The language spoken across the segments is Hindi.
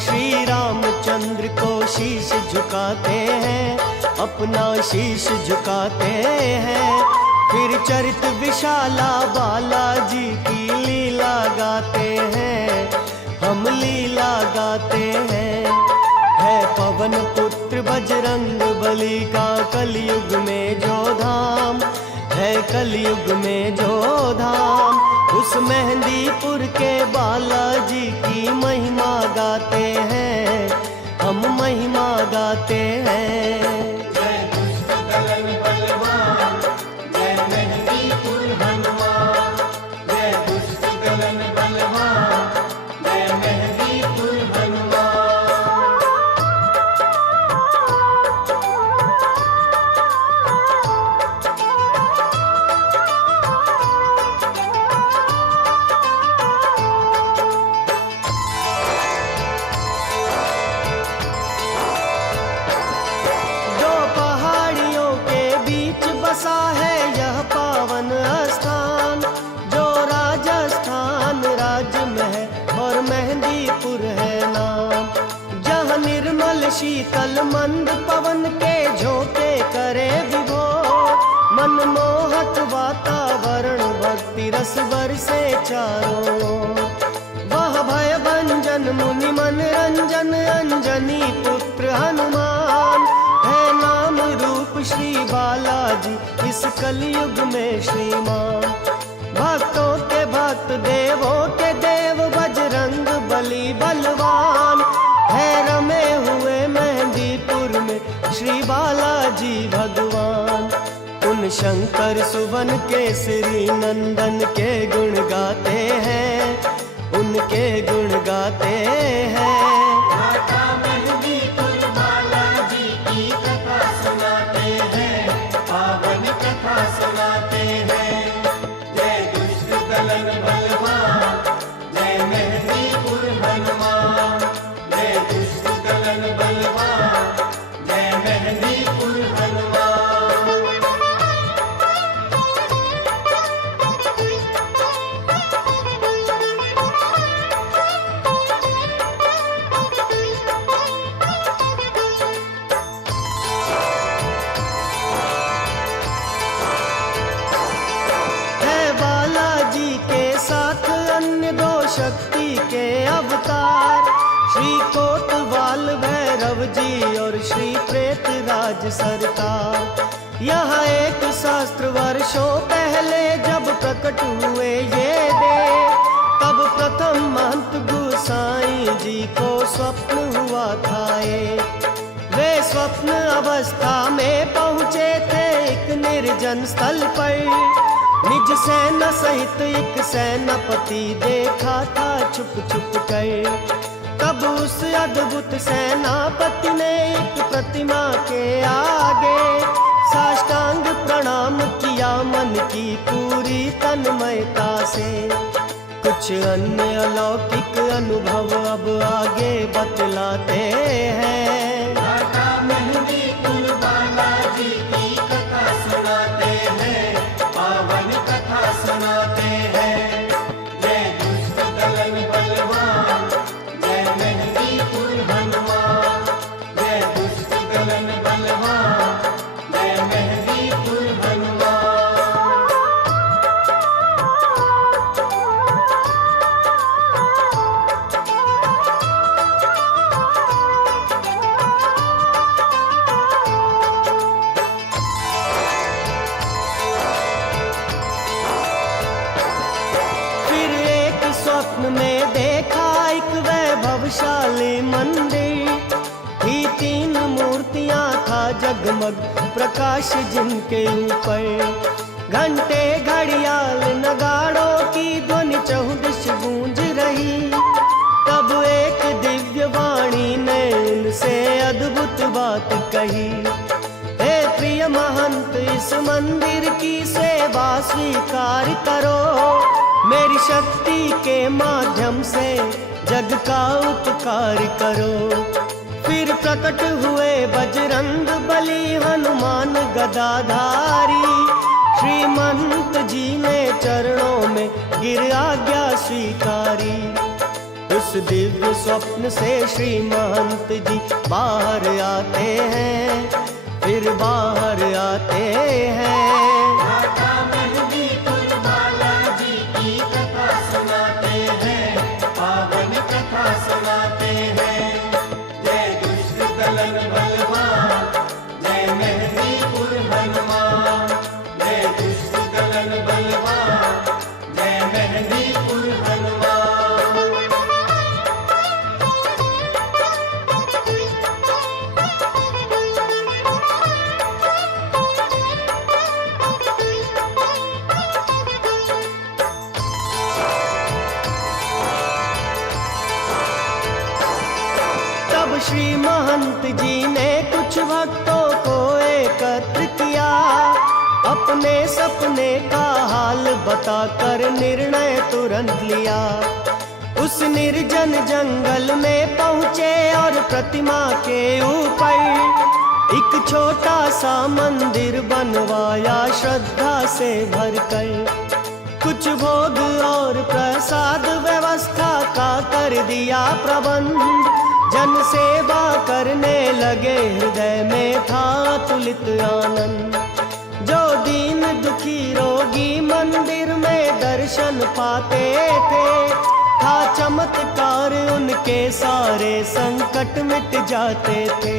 श्री रामचंद्र को शीश झुकाते हैं, अपना शीश झुकाते हैं। फिर चरित विशाला बालाजी की लीला गाते हैं, हम लीला गाते हैं। है पवन पुत्र बजरंग बली का कलयुग में जो धाम है, कलयुग में जो धाम, उस मेहंदीपुर के बालाजी की महिमा गाते हैं, हम महिमा गाते हैं। जय दुष्ट दलन बलवान, जय मेहंदीपुर हनुमान। जय दुष्ट दलन बलवान, जय मेहंदीपुर हनुमान। बसा है यह पावन स्थान, जो राजस्थान राज्य में है और मेहंदीपुर है नाम। जहाँ निर्मल शीतल मंद पवन के झोंके करे विभोर, मनमोहक वातावरण भक्ति रस बरसे चारों ओर। वह भय भंजन मुनि मनरंजन अंजनी पुत्र हनुमान, है नाम रूप श्री बालाजी इस कलयुग में श्रीमान। भक्तों के भक्त देवों के देव बजरंग बली बलवान, है रमे हुए मेहंदीपुर में श्री बालाजी भगवान। उन शंकर सुवन केसरी नंदन के गुण गाते हैं, उनके गुण गाते हैं। सुनाते हैं जय दुष्ट दलन बलवान, जय मेहंदीपुर हनुमान। जय दुष्ट दलन बलवान, जय मेहंदीपुर हनुमान। शक्ति के अवतार श्री कोतवाल भैरव जी और श्री प्रेतराज सरकार। यह एक शास्त्र वर्षों पहले जब प्रकट हुए ये देव, तब प्रथम महंत गोसाई जी को स्वप्न हुआ था एक। वे स्वप्न अवस्था में पहुँचे थे एक निर्जन स्थल पर, निज सेना सहित एक सेनापति देखा था छुप छुप कर। तब उस अद्भुत सेनापति ने एक प्रतिमा के आगे साष्टांग प्रणाम किया मन की पूरी तन्मयता से। कुछ अन्य अलौकिक अनुभव अब आगे बतलाते हैं। मेहंदीपुर बालाजी की कथा सुनाते हैं, पावन कथा सुनाते हैं। जय दुष्ट दलन बलवान, जय मेहंदीपुर हनुमान। जय दुष्ट दलन बलवान, जय मेहंदीपुर हनुमान। स्वप्न में देखा एक वैभवशाली मंदिर, ही तीन मूर्तियां था जगमग प्रकाश जिनके ऊपर। घंटे घड़ियाल नगाड़ों की ध्वनि चहुदिश गूंज रही। तब एक दिव्य वाणी ने उनसे अद्भुत बात कही, हे प्रिय महंत इस मंदिर की सेवा स्वीकार करो, मेरी शक्ति के माध्यम से जग का उपकार करो। फिर प्रकट हुए बजरंग बली हनुमान गदाधारी, श्रीमंत जी ने चरणों में गिर आज्ञा स्वीकारी। उस दिव्य स्वप्न से श्री महंत जी बाहर आते हैं, फिर बाहर आते हैं। माता मेहंदीपुर बालाजी की कथा सुनाते हैं, पावन कथा सुनाते हैं। जय दुष्ट दलन बलवान, जय मेहंदीपुर हनुमान। जय दुष्ट दलन बलवान, जय मेहंदीपुर हनुमान। तब श्री महंत जी ने कुछ भक्तों को एकत्र किया, अपने सपने का हाल बताकर निर्णय तुरंत लिया। उस निर्जन जंगल में पहुँचे और प्रतिमा के ऊपर एक छोटा सा मंदिर बनवाया श्रद्धा से भरकर। कुछ भोग और प्रसाद व्यवस्था का कर दिया प्रबंध। जन सेवा करने लगे, हृदय में था तुलित आनंद। जो दीन दुखी रोगी मंदिर में दर्शन पाते थे, था चमत्कार उनके सारे संकट मिट जाते थे।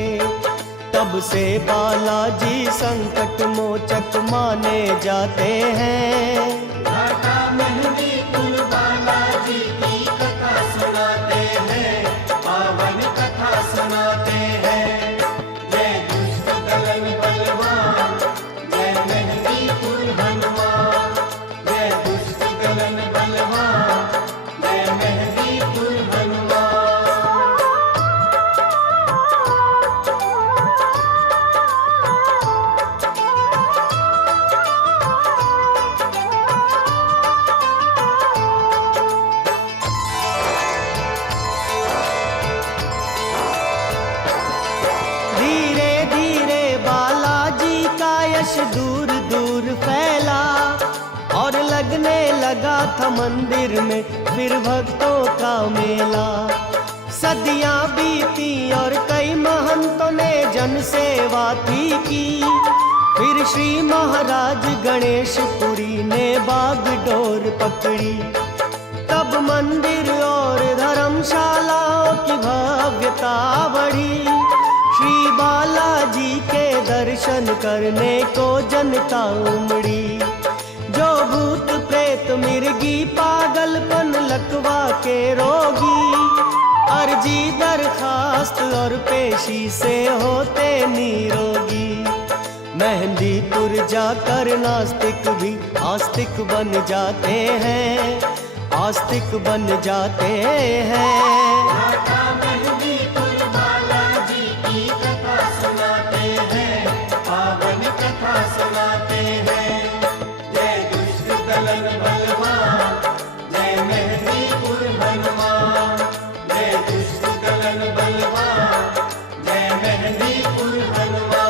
तब से बालाजी संकट मोचक माने जाते हैं। माता मेहंदीपुर बालाजी की कथा सुनाते हैं, पावन कथा सुनाते हैं। जय दुष्ट दलन बलवान, जय मेहंदीपुर हनुमान। जय दुष्ट दलन बलवान, जय मेहंदीपुर हनुमान। दूर दूर फैला और लगने लगा था मंदिर में फिर भक्तों का मेला। सदियां बीती और कई महंतों ने जन सेवा थी की। फिर श्री महाराज गणेशपुरी ने बागडोर पकड़ी। तब मंदिर और धर्मशालाओं की भव्यता बढ़ी। श्री बालाजी के दर्शन करने को जनता उमड़ी। जो भूत प्रेत मिर्गी पागलपन लकवा के रोगी, अर्जी दरखास्त और पेशी से होते निरोगी। मेहंदीपुर जाकर नास्तिक भी आस्तिक बन जाते हैं, आस्तिक बन जाते हैं। माता मेहंदीपुर बालाजी की कथा सुनाते हैं, पावन कथा सुनाते हैं। जय दुष्ट दलन बलवान, जय मेहंदीपुर हनुमान। जय दुष्ट दलन बलवान, जय मेहंदीपुर हनुमान।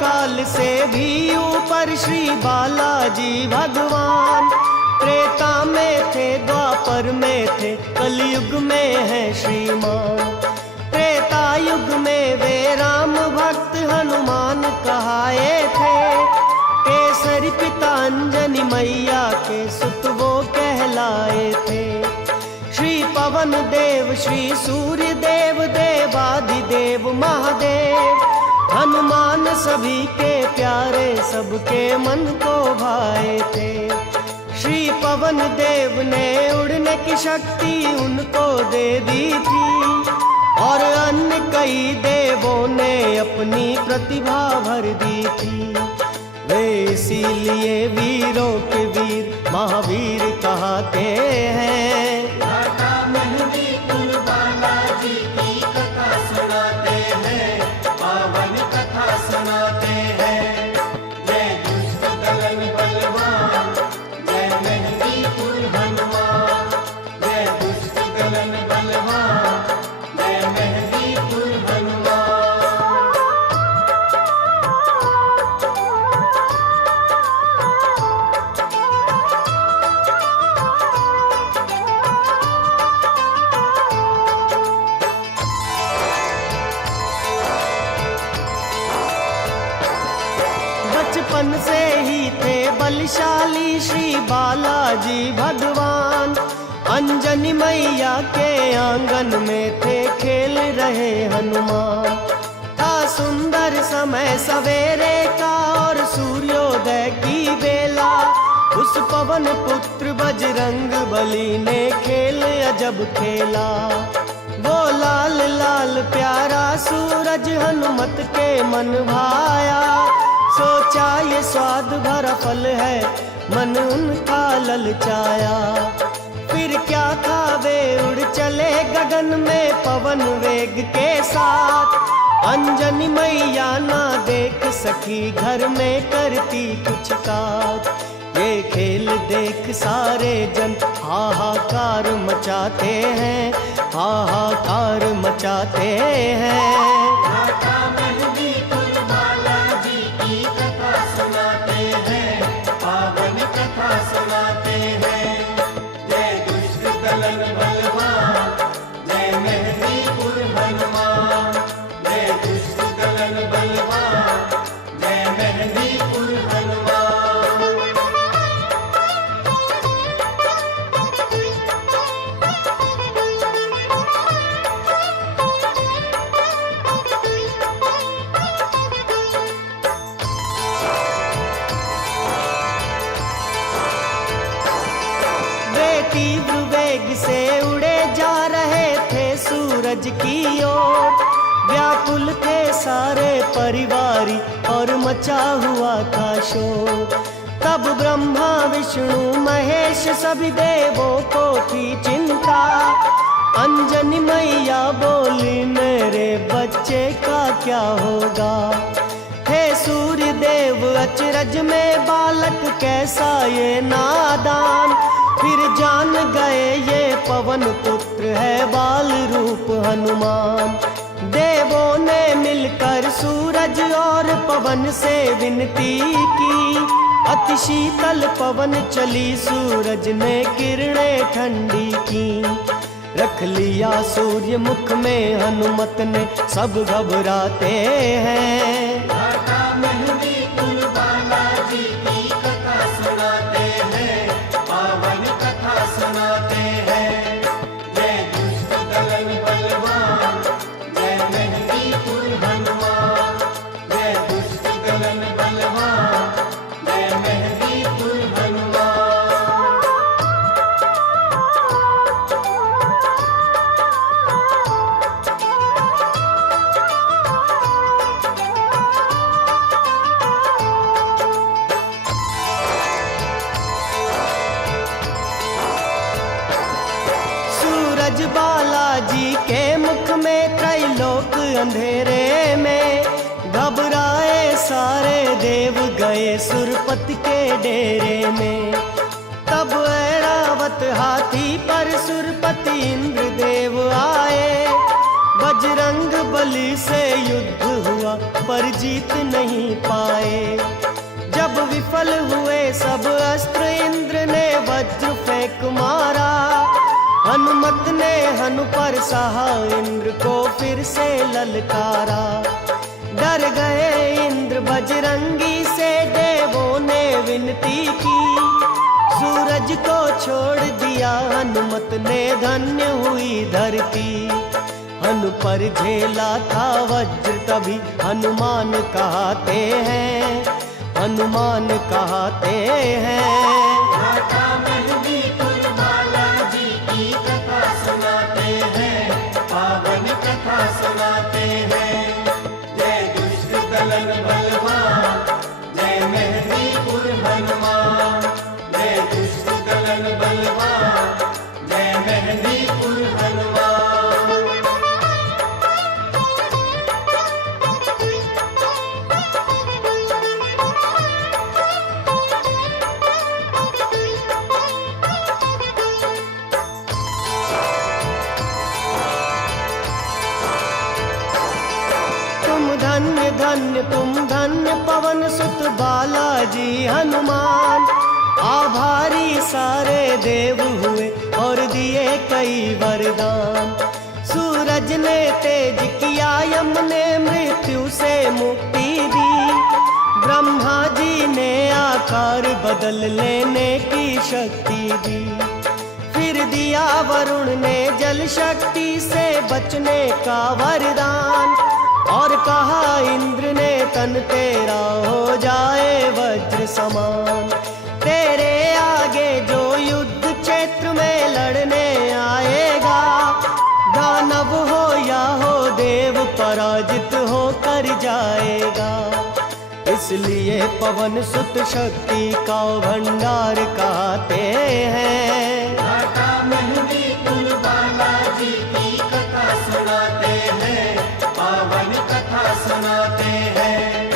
काल से भी ऊपर श्री बालाजी भगवान। त्रेता में थे, द्वापर में थे, कलयुग में है श्रीमान। त्रेता युग में वे राम भक्त हनुमान कहाए थे। केसरी पिता अंजनी मैया के सुत वो कहलाए थे। श्री पवन देव, श्री सूर्य देव, देवाधिदेव महादेव। हनुमान सभी के प्यारे, सबके मन को भाए थे। श्री पवन देव ने उड़ने की शक्ति उनको दे दी थी। और अन्य कई देवों ने अपनी प्रतिभा भर दी थी। वे इसीलिए वीरों के वीर महावीर कहते हैं। माता मेहंदीपुर बालाजी की कथा सुनाते हैं, पावन कथा सुनाते हैं। जय दुष्ट दलन बलवान, जय मेहंदी पवन से ही थे बलशाली श्री बालाजी भगवान। अंजनी मैया के आंगन में थे खेल रहे हनुमान। था सुंदर समय सवेरे का और सूर्योदय की बेला, उस पवन पुत्र बजरंग बली ने खेल अजब खेला। वो लाल लाल प्यारा सूरज हनुमत के मन भाया, सोचा ये स्वाद भरा फल है, मन उनका ललचाया। फिर क्या था वे उड़ चले गगन में पवन वेग के साथ। अंजनी मैया ना देख सकी घर में करती कुछ काज। ये खेल देख सारे जन हाहाकार मचाते हैं, हाहाकार मचाते हैं। माता मेहंदीपुर बालाजी की कथा सुनाते हैं, पावन कथा सुनाते हैं। जय दुष्ट दलन बलवान, जय मेहंदीपुर हनुमान। जय दुष्ट दलन बलवान, जय मेहंदीपुर हनुमान। तीव्र वेग से उड़े जा रहे थे सूरज की ओर। व्याकुल थे सारे परिवारी और मचा हुआ था शोर। तब ब्रह्मा विष्णु महेश सभी देवों को थी चिंता। अंजनी मैया बोली मेरे बच्चे का क्या होगा। हे सूर्य देव अचरज में बालक कैसा ये नादान। फिर जान गए ये पवन पुत्र है बाल रूप हनुमान। देवों ने मिलकर सूरज और पवन से विनती की। अति शीतल पवन चली सूरज ने किरणें ठंडी की। रख लिया सूर्य मुख में हनुमत ने सब घबराते हैं। माता मेहंदीपुर बालाजी की कथा सुनाते हैं, पावन कथा सुनाते हैं। जय दुष्ट दलन बलवान, जय मेहंदीपुर हनुमान। जय दुष्ट दलन बलवान, जय मेहंदीपुर हनुमान। सूरज बालाजी के मुख में त्रैलोक अंधेरे में। घबराए सारे देव गए सुरपति के डेरे में। तब ऐरावत हाथी पर सुरपति इंद्र देव आए। बजरंग बली से युद्ध हुआ पर जीत नहीं पाए। जब विफल हुए सब अस्त्र इंद्र ने वज्र फेंक मारा। हनुमत ने हनु पर सहा इंद्र को फिर से ललकारा। डर गए इंद्र बजरंगी से देवों ने विनती की। सूरज को छोड़ दिया हनुमत ने धन्य हुई धरती। हनु पर झेला था वज्र तभी हनुमान कहाते हैं, हनुमान कहाते हैं। माता मेहंदीपुर बालाजी की कथा सुनाते हैं, पावन कथा सुनाते हैं। जय दुष्ट दलन बलवान, जय मेहंदीपुर हनुमान। जय दुष्ट दलन बलवान, जय मेहंदीपुर हनुमान। धन्य धन्य तुम धन्य पवन सुत बालाजी हनुमान। आभारी सारे देव हुए और दिए कई वरदान। सूरज ने तेज किया, यम ने मृत्यु से मुक्ति दी। ब्रह्मा जी ने आकार बदल लेने की शक्ति दी। फिर दिया वरुण ने जल शक्ति से बचने का वरदान, और कहा इंद्र ने तन तेरा हो जाए वज्र समान। तेरे आगे जो युद्ध क्षेत्र में लड़ने आएगा, दानव हो या हो देव, पराजित होकर जाएगा। इसलिए पवन सुत शक्ति का भंडार कहते हैं। घाटा मेहंदी कुल बालाजी की कथा सुनाते हैं, पावन कथा सुनाते हैं।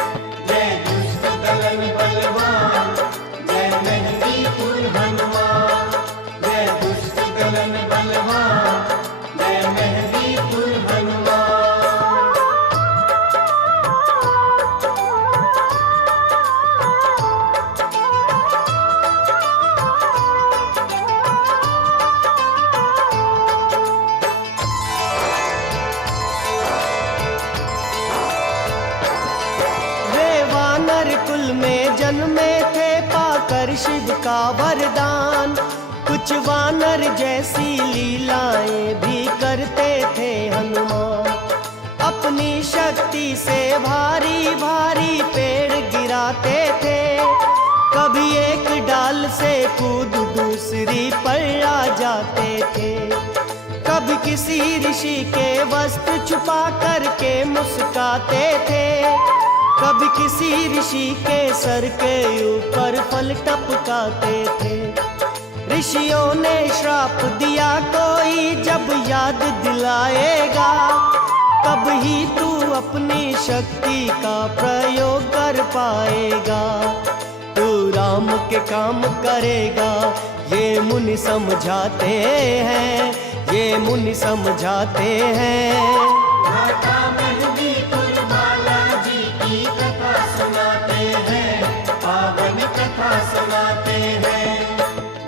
जय दुष्ट दलन बलवान, जय मेहंदी कुल हनुमान। जय दुष्ट दलन बलवान, जय मेहंदी कुल हनुमान। कुल में जन्मे थे पाकर शिव का वरदान। कुछ वानर जैसी लीलाएं भी करते थे हनुमान। अपनी शक्ति से भारी भारी पेड़ गिराते थे। कभी एक डाल से कूद दूसरी पर आ जाते थे। कभी किसी ऋषि के वस्त्र छुपा करके मुस्काते थे। कभी किसी ऋषि के सर के ऊपर फल टपकाते थे। ऋषियों ने श्राप दिया, कोई जब याद दिलाएगा, तब ही तू अपनी शक्ति का प्रयोग कर पाएगा। तू राम के काम करेगा, ये मुनि समझाते हैं, ये मुनि समझाते हैं। घाटा मेहंदी कुल बालाजी की कथा सुनाते हैं, पावन कथा सुनाते हैं।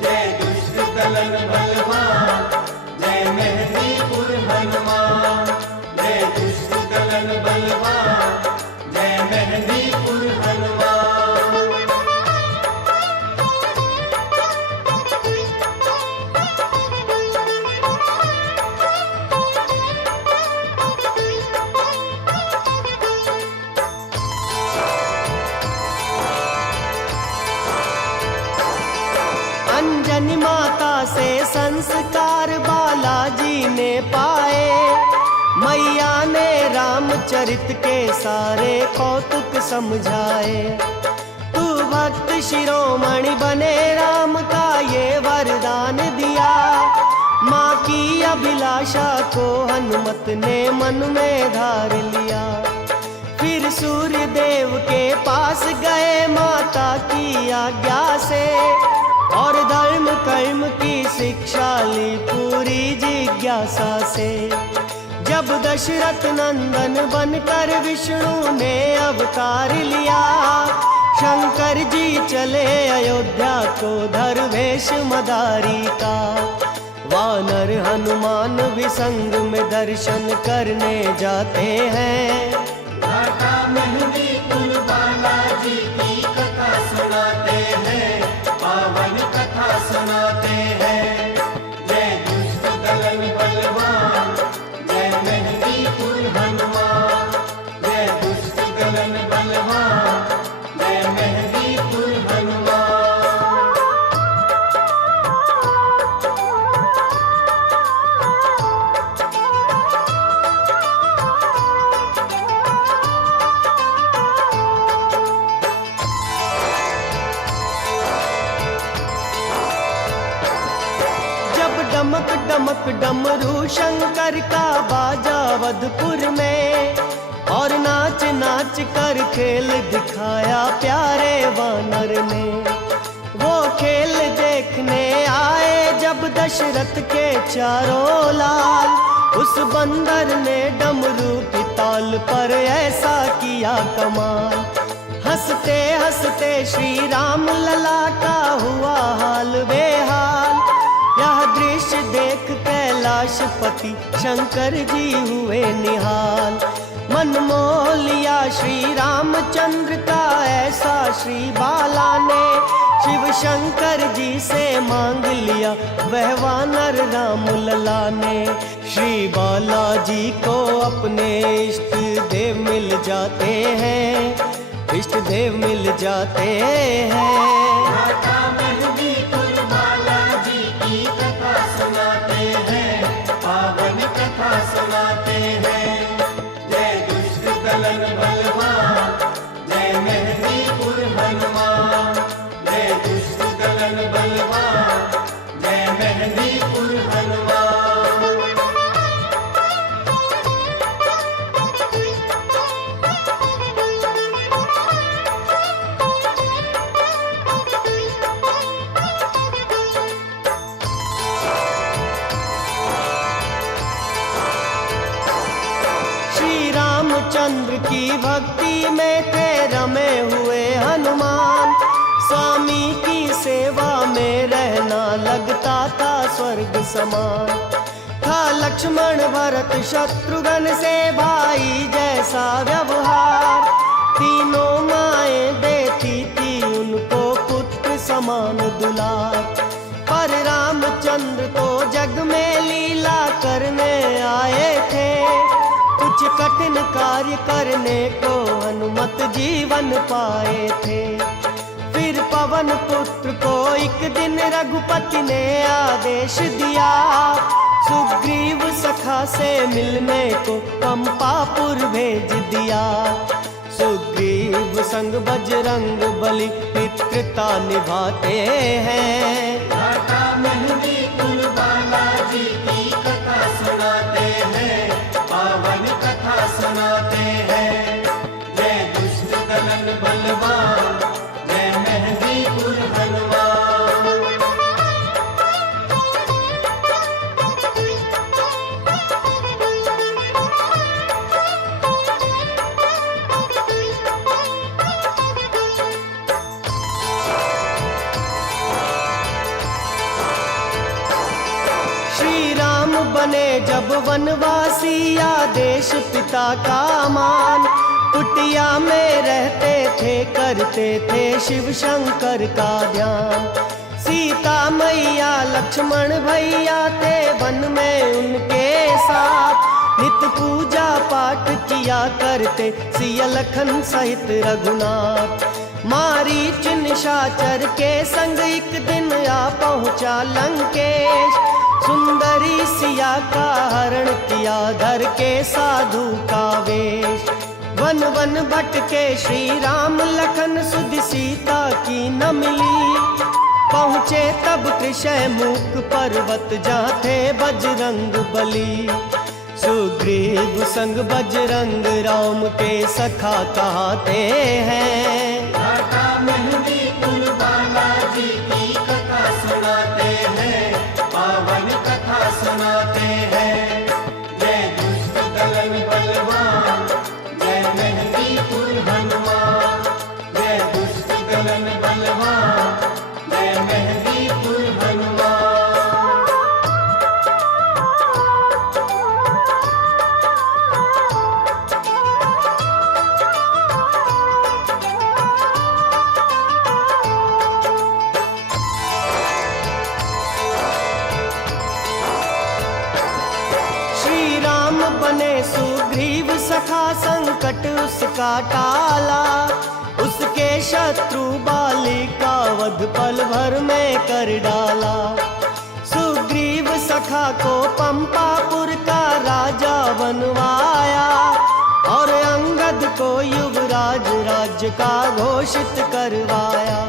जय दुष्ट दलन बलवान, जय मेहंदी कुल हनुमान। जय दुष्ट दलन बलवान, जय मेहंदी कुल हनुमान। अंजनी माता से संस्कार बालाजी ने पाए। मैया ने रामचरित के सारे कौतुक समझाए। तू भक्त शिरोमणि बने, राम का ये वरदान दिया। माँ की अभिलाषा को हनुमत ने मन में धार लिया। फिर सूर्य देव के पास गए माता की आज्ञा से, और धर्म कर्म की शिक्षा ली पूरी जिज्ञासा से। जब दशरथ नंदन बनकर विष्णु ने अवतार लिया, शंकर जी चले अयोध्या को धर्वेश मदारी का। वानर हनुमान भी संग में दर्शन करने जाते हैं। घाटा मेहंदी कुल बालाजी की कथा सुनाते हैं, पावन कथा सुनाते हैं। जय दुष्ट दलन बलवान, जय मेहंदी कुल हनुमान। जय दुष्ट दलन बलवान, जय मेहंदी कुल हनुमान। डमक डमक डमरू शंकर का बाजा वधपुर में, और नाच नाच कर खेल दिखाया प्यारे वानर ने। वो खेल देखने आए जब दशरथ के चारों लाल, उस बंदर ने डमरू की ताल पर ऐसा किया कमाल। हंसते हंसते श्री राम लला का हुआ हाल बेहाल। यह दृश्य देख कैलाशपति शंकर जी हुए निहाल। मन मोह लिया श्री रामचंद्र का ऐसा श्री बाला ने शिव शंकर जी से मांग लिया वह वानर राम लला ने। श्री बालाजी को अपने इष्ट देव मिल जाते हैं, इष्ट देव मिल जाते हैं। घाटा मेहंदीपुर बालाजी की कथा सुनाते हैं, पावन कथा सुनाते हैं। जय दुष्ट दलन बलवान, जय मेहंदीपुर हनुमान। जय दुष्ट दलन बलवान, जय मेहंदीपुर हनुमान। चंद्र की भक्ति में थे रमे हुए हनुमान। स्वामी की सेवा में रहना लगता था स्वर्ग समान। था लक्ष्मण भरत शत्रुघ्न से भाई जैसा व्यवहार। तीनों माएं देती थी उनको पुत्र समान दुलार। पर रामचंद्र तो जग में लीला करने आए थे। कुछ कठिन कार्य करने को हनुमत जीवन पाए थे। फिर पवन पुत्र को एक दिन रघुपति ने आदेश दिया। सुग्रीव सखा से मिलने को पंपापुर भेज दिया। सुग्रीव संग बजरंग बली मित्रता निभाते हैं। घाटा मेहंदीपुर बालाजी की कथा सुनाते हैं, पावन कथा सुनाते हैं। जय दुष्ट दलन बलवान, जय मेहंदीपुर हनुमान। श्री राम बने जब वनवासी आदेश पिता का मान। कुटिया में रहते थे करते थे शिव शंकर का ध्यान। सीता मैया लक्ष्मण भैया थे वन में उनके साथ। नित पूजा पाठ किया करते सिया लखन सहित रघुनाथ। मारीच निशाचर के संग एक दिन आ पहुँचा लंकेश। सुंदरी सिया का हरण किया धर के साधु का वेश। वन वन भटके श्री राम लखन सुध सीता की न मिली। पहुँचे तब त्रिशैमुख पर्वत जहाँ थे बजरंग बली। सुग्रीव संग बजरंग राम के सखा कहते हैं। घाटा मेहंदीपुर बालाजी की कथा सुनाते हैं, पावन कथा सुनाते हैं। जय दुष्ट दलन बलवान, जय मेहंदीपुर हनुमान। जय दुष्ट दलन बलवान, जय मेहंदीपुर हनुमान। बने सुग्रीव सखा संकट उसका टाला। उसके शत्रु बाली का वध पल भर में कर डाला। सुग्रीव सखा को पंपापुर का राजा बनवाया। और अंगद को युवराज राज्य का घोषित करवाया।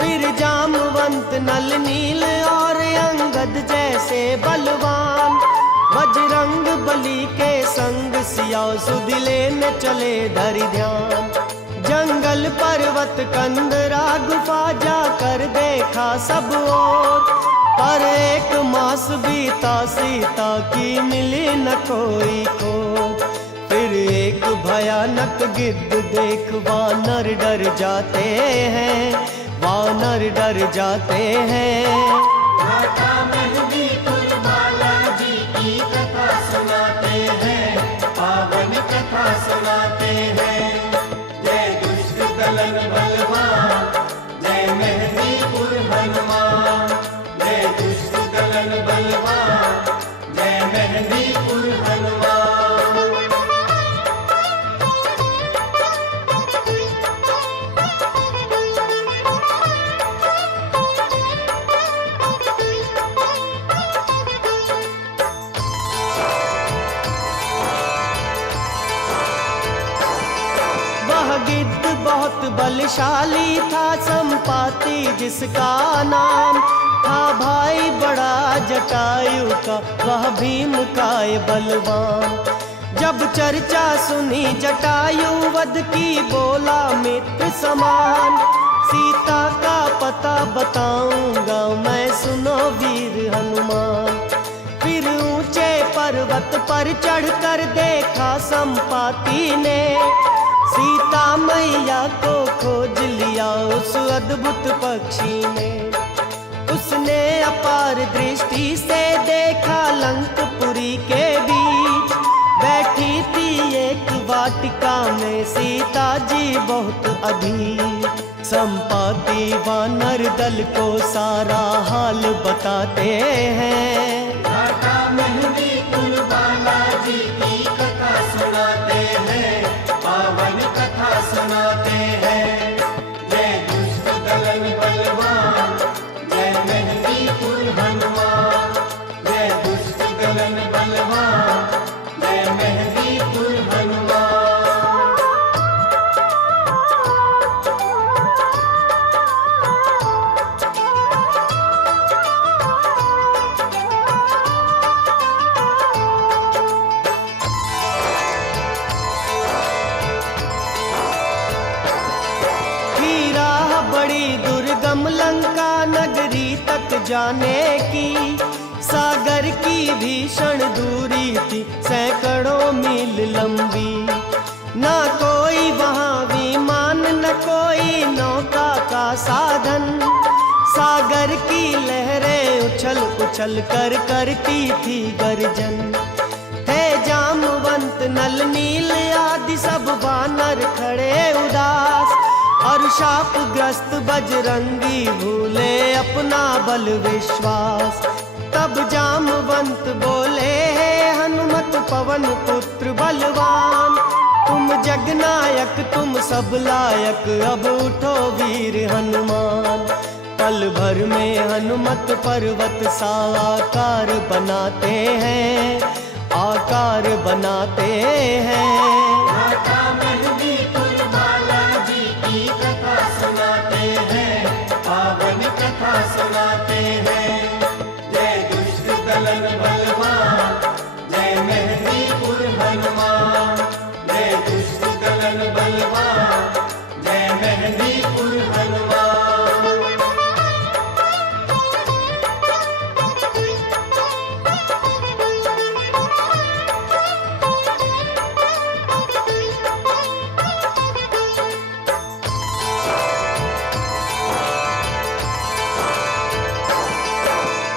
फिर जामवंत नल नील और अंगद जैसे बलवान बजरंग बली के संग सिया सुध लेने चले धरि ध्यान। जंगल पर्वत कंदरा गुफा जाकर देखा सब ओर। पर एक मास बीता सीता की मिली न कोई खोज। फिर एक भयानक गिद्ध देख वानर डर जाते हैं, वानर डर जाते हैं। घाटा मेहंदीपुर बालाजी की कथा सुनाते हैं, पावन कथा सुनाते हैं। जय दुष्ट दलन बलवान, जय मेहंदीपुर हनुमान। जय दुष्ट दलन बलवान, जय मेहंदीपुर हनुमान। वह गिद्ध बहुत बलशाली था, संपाति जिसका नाम था भाई बड़ा जटायु का, वह भीम काय बलवान। जब चर्चा सुनी जटायु वध की, बोला मित्र समान, सीता का पता बताऊंगा मैं, सुनो वीर हनुमान। फिर ऊंचे पर्वत पर चढ़कर देखा संपाति ने, सीता मैया को खोज लिया उस अद्भुत पक्षी ने। उसने अपार दृष्टि से देखा लंकपुरी के बीच, बैठी थी एक वाटिका में सीता जी बहुत अधीर। संपाति वानर दल को सारा हाल बताते हैं, घाटा मेहंदीपुर बालाजी की कथा सुनाते हैं, पावन कथा सुनाते हैं। जय दुष्ट दलन बलवान, जय मेहंदीपुर हनुमान। जय दुष्ट दलन बलवान, जय मेहंदीपुर हनुमान। बड़ी दुर्गम लंका नगरी तक जाने की, सागर की भीषण दूरी थी सैकड़ों मील लंबी। ना कोई वहाँ विमान, न कोई नौका का साधन, सागर की लहरें उछल उछल कर करती थी गर्जन। थे जामवंत नल नील आदि सब वानर खड़े उदास, और शापग्रस्त बजरंगी भूले अपना बल विश्वास। तब जामवंत बोले, हे हनुमत पवन पुत्र बलवान, तुम जगनायक तुम सब लायक, अब उठो वीर हनुमान। पल भर में हनुमत पर्वत सा आकार बनाते हैं, आकार बनाते हैं। घाटा मेहंदीपुर बालाजी की कथा सुनाते हैं, पावन कथा सुनाते हैं। जय दुष्ट दलन बलवान, जय मेहंदीपुर हनुमान। जय दुष्ट दलन बलवान, जय मेहंदीपुर हनुमान।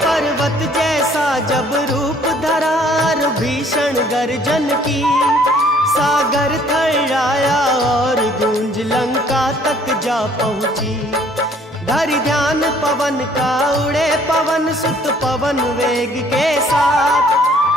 पर्वत जैसा जब रूप धरा भीषण गर्जन की, सागर थर्राया और गूंज लंका तक जा पहुंची। धरि ध्यान पवन का उड़े पवन सुत पवन वेग के साथ,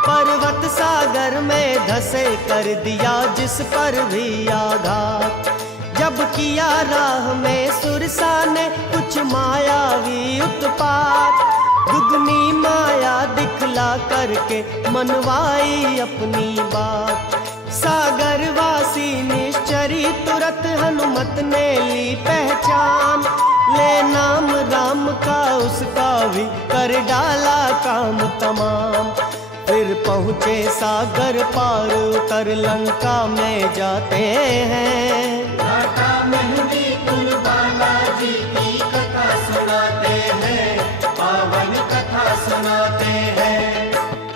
पर्वत सागर में धसे कर दिया जिस पर भी आघात। जब किया राह में सुरसा ने कुछ मायावी उत्पात, दुगनी माया दिखला करके मनवाई अपनी बात। सागरवासी निश्चरी तुरत हनुमत ने ली पहचान, ले नाम राम का उसका भी कर डाला काम तमाम। फिर पहुँचे सागर पार उतर लंका में जाते हैं। घाटा मेहंदीपुर बालाजी की कथा सुनाते हैं, पावन कथा सुनाते हैं।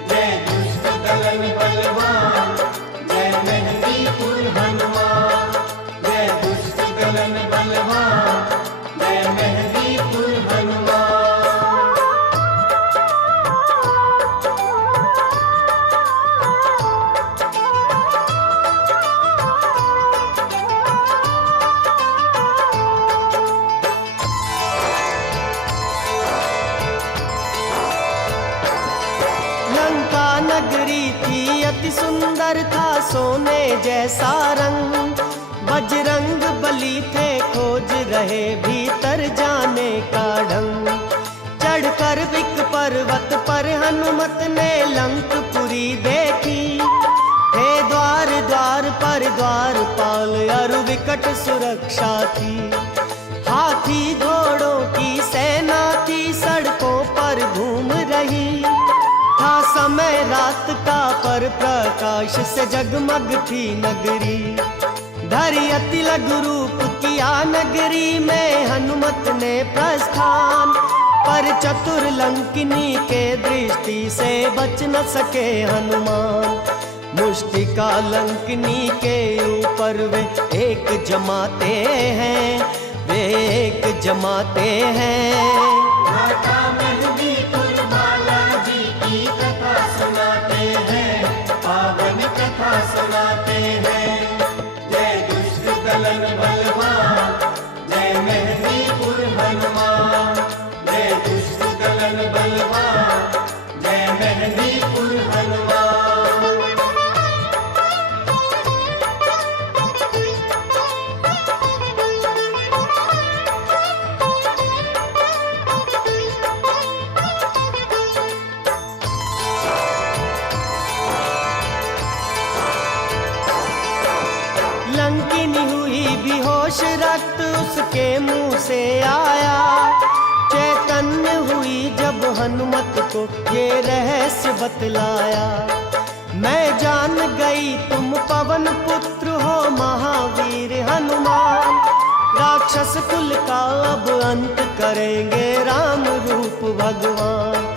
जय दुष्ट दलन बलवान, जय मेहंदीपुर हनुमान। जय दुष्ट दलन बलवान, जय मेहंदीपुर हनुमान। अति सुंदर था सोने जैसा रंग। बजरंग बली थे खोज रहे भीतर जाने का ढंग। चढ़कर विक पर्वत पर हनुमत ने लंकपुरी देखी। थे द्वार द्वार पर द्वारपाल अरु विकट सुरक्षा थी। हाथी घोड़ों की सेना थी सड़कों पर घूम रही। था समय रात का पर प्रकाश से जगमग थी नगरी। धरि अति लघु रूप किया नगरी में हनुमत ने प्रस्थान। पर चतुर लंकिनी के दृष्टि से बच न सके हनुमान। मुष्टिका लंकिनी के ऊपर वे एक जमाते हैं, वे एक जमाते हैं। माता मेहंदीपुर बालाजी की कथा सुनाते हैं, पावन कथा सुनाते हैं। जय दुष्ट दलन बलवान, जय मेहंदीपुर हनुमान। जय दुष्ट दलन बलवान, जय मेहंदीपुर हनुमान। लंकिनी हुई बेहोश, रक्त उसके मुंह से आया। चैतन्य हुई जब हनुमत को ये रहस्य बतलाया। मैं जान गई तुम पवन पुत्र हो महावीर हनुमान। राक्षस कुल का अब अंत करेंगे राम रूप भगवान।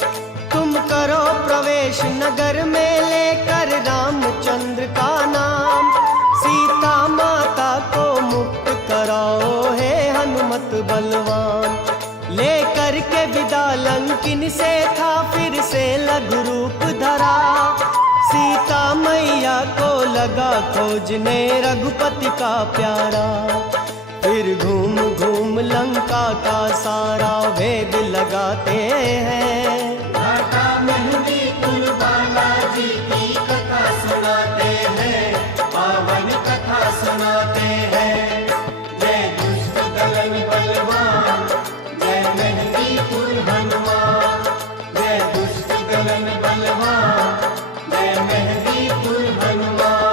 तुम करो प्रवेश नगर में लेकर रामचंद्र का नाम। सीता माता को मुक्त कराओ हे हनुमत बलवान। लेकर के विदा लंकिन से था फिर से लघु रूप धरा। सीता मैया को लगा खोजने रघुपति का प्यारा। फिर घूम घूम लंका का सारा भेद लगाते हैं। माता मेहंदीपुर बालाजी की कथा सुनाते हैं, पावन कथा सुनाते हैं। जय दुष्ट दलन बलवान, जय मेहंदीपुर हनुमान। जय दुष्ट दलन बलवान, जय मेहंदीपुर हनुमान।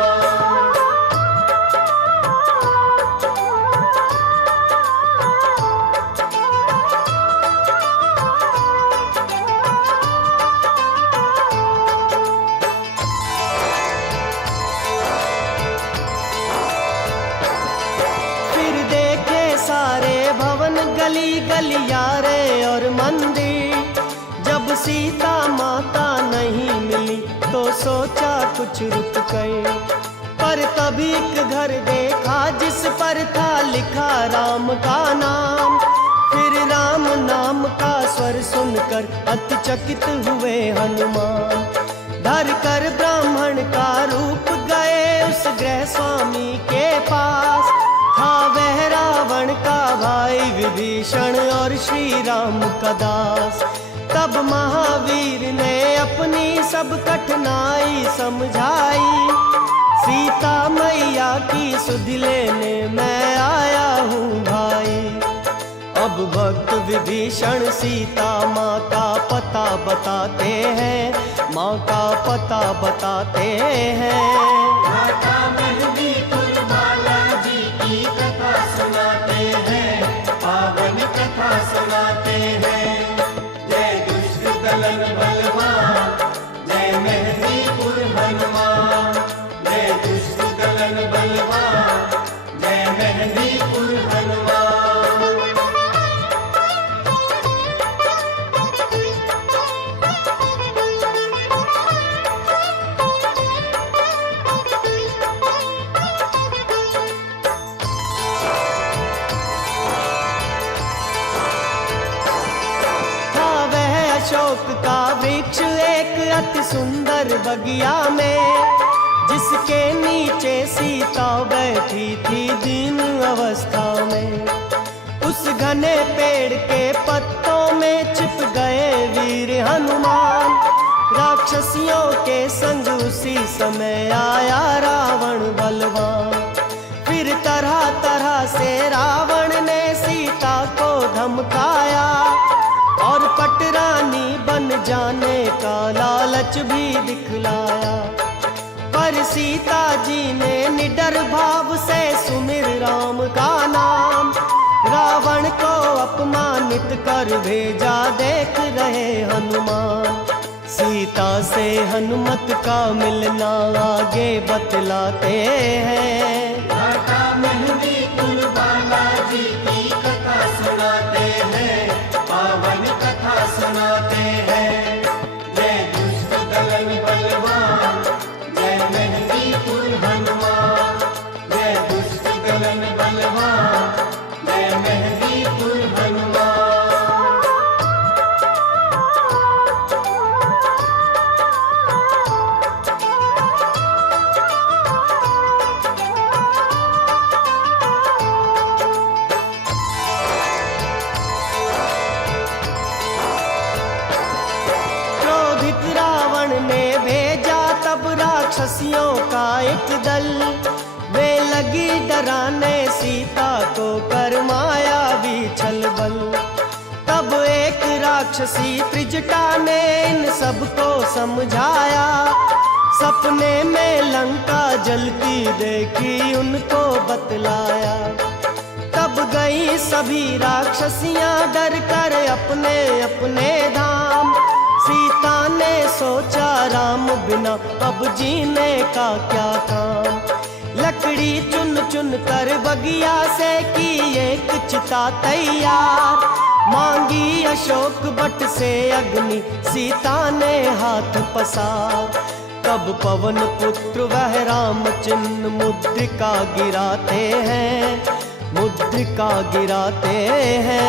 गली गलियारे और मंदिर। जब सीता माता नहीं मिली तो सोचा कुछ रुक गए। पर तभी एक घर देखा जिस पर था लिखा राम का नाम। फिर राम नाम का स्वर सुनकर अति चकित हुए हनुमान। धर कर ब्राह्मण का रूप गए उस गृह स्वामी के पास। था वह रावण का भाई विभीषण और श्री राम का दास। तब महावीर ने अपनी सब कठिनाई समझाई। सीता मैया की सुध लेने मैं आया हूँ भाई। अब भक्त विभीषण सीता माँ का पता बताते हैं, माँ का पता बताते हैं। माता मेहंदीपुर बालाजी की कथा सुनाते हैं, पावन कथा सुनाते हैं। जय दुष्ट दलन बलवान, जय मेहंदीपुर हनुमान। जय दुष्ट दलन बलवान, जय मेहंदीपुर हनुमान। अशोक का वृक्ष एक अति सुंदर बगिया में, जिसके नीचे सीता बैठी थी दीन अवस्था में। उस घने पेड़ के पत्तों में छिप गए वीर हनुमान। राक्षसियों के संग उसी समय आया रावण बलवान। फिर तरह तरह से रावण ने सीता को धमकाया और पटरानी बन जाने का लालच भी दिखलाया। पर सीता जी ने निडर भाव से सुमिर राम का नाम, रावण को अपमानित कर भेजा देख रहे हनुमान। सीता से हनुमत का मिलना आगे बतलाते हैं। घाटा मेहंदी कुल बालाजी की कथा सुनाते हैं, पावन कथा सुनाते हैं। जय दुष्ट दलन बलवान, जय मेहंदी कुल हनुमान। जय दुष्ट दलन बलवान, जय मेहंदी कुल हनुमान। राक्षसियों का एक दल, वे लगी डराने सीता को कर मायावी छल बल। तब एक राक्षसी त्रिजटा ने इन सबको समझाया, सपने में लंका जलती देखी उनको बतलाया। तब गई सभी राक्षसियां डर कर अपने अपने धाम। सीता ने सोचा राम बिना अब जीने का क्या काम। लकड़ी चुन चुन कर बगिया से की एक चिता तैयार, मांगी अशोक बट से अग्नि सीता ने हाथ पसार। तब पवन पुत्र वह राम चिन्ह मुद्रिका गिराते हैं, मुद्रिका गिराते हैं।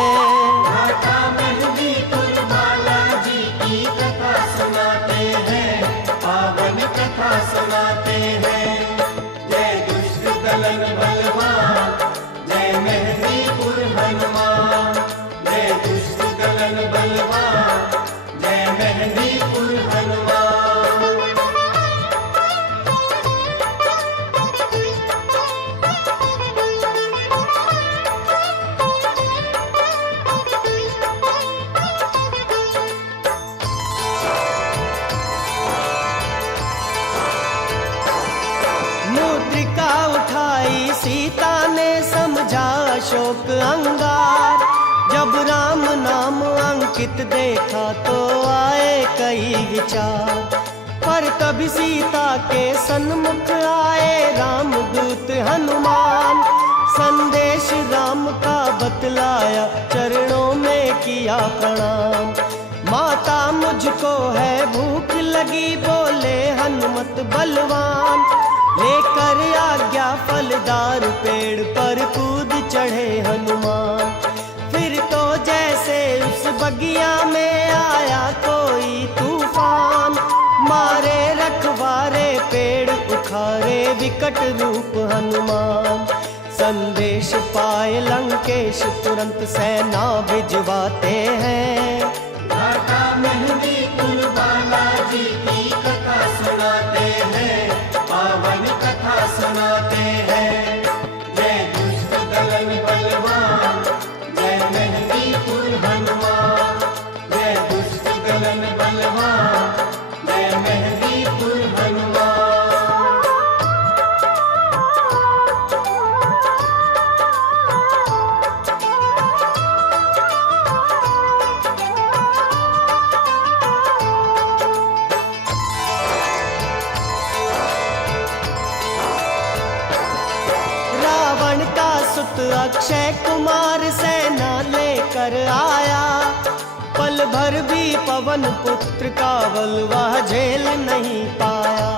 घाटा मेहंदी कुल बालाजी की कथा सुनाते हैं, पावन कथा सुनाते हैं। जय दुष्ट दलन बलवान, जय मेहंदी कुल हनुमान। जय दुष्ट दलन बलवान, जय मेहंदी कुल हनुमान। मुद्रिका उठाई सीता ने समझा अशोक अंगार। जब राम नाम अंकित देखा तो आए कई विचार। पर तभी सीता के सन्मुख आए रामदूत हनुमान। संदेश राम का बतलाया चरणों में किया प्रणाम। माता मुझको है भूख लगी बोले हनुमत बलवान। लेकर आज्ञा फलदार पेड़ पर कूद चढ़े हनुमान। फिर तो जैसे उस बगिया में आया कोई तूफान। मारे रखवारे पेड़ उखाड़े विकट रूप हनुमान। संदेश पाए लंकेश तुरंत सेना भिजवाते हैं। घाटा मेहंदी कुल बालाजी की कथा सुनाते हैं, पावन कथा सुनाते हैं। जय दुष्ट दलन बलवान, जय मेहंदी कुल हनुमान। जय दुष्ट दलन बलवान, जय मेहंदी कुल हनुमान। अक्षय कुमार सेना लेकर आया। पल भर भी पवन पुत्र का बल वह झेल नहीं पाया।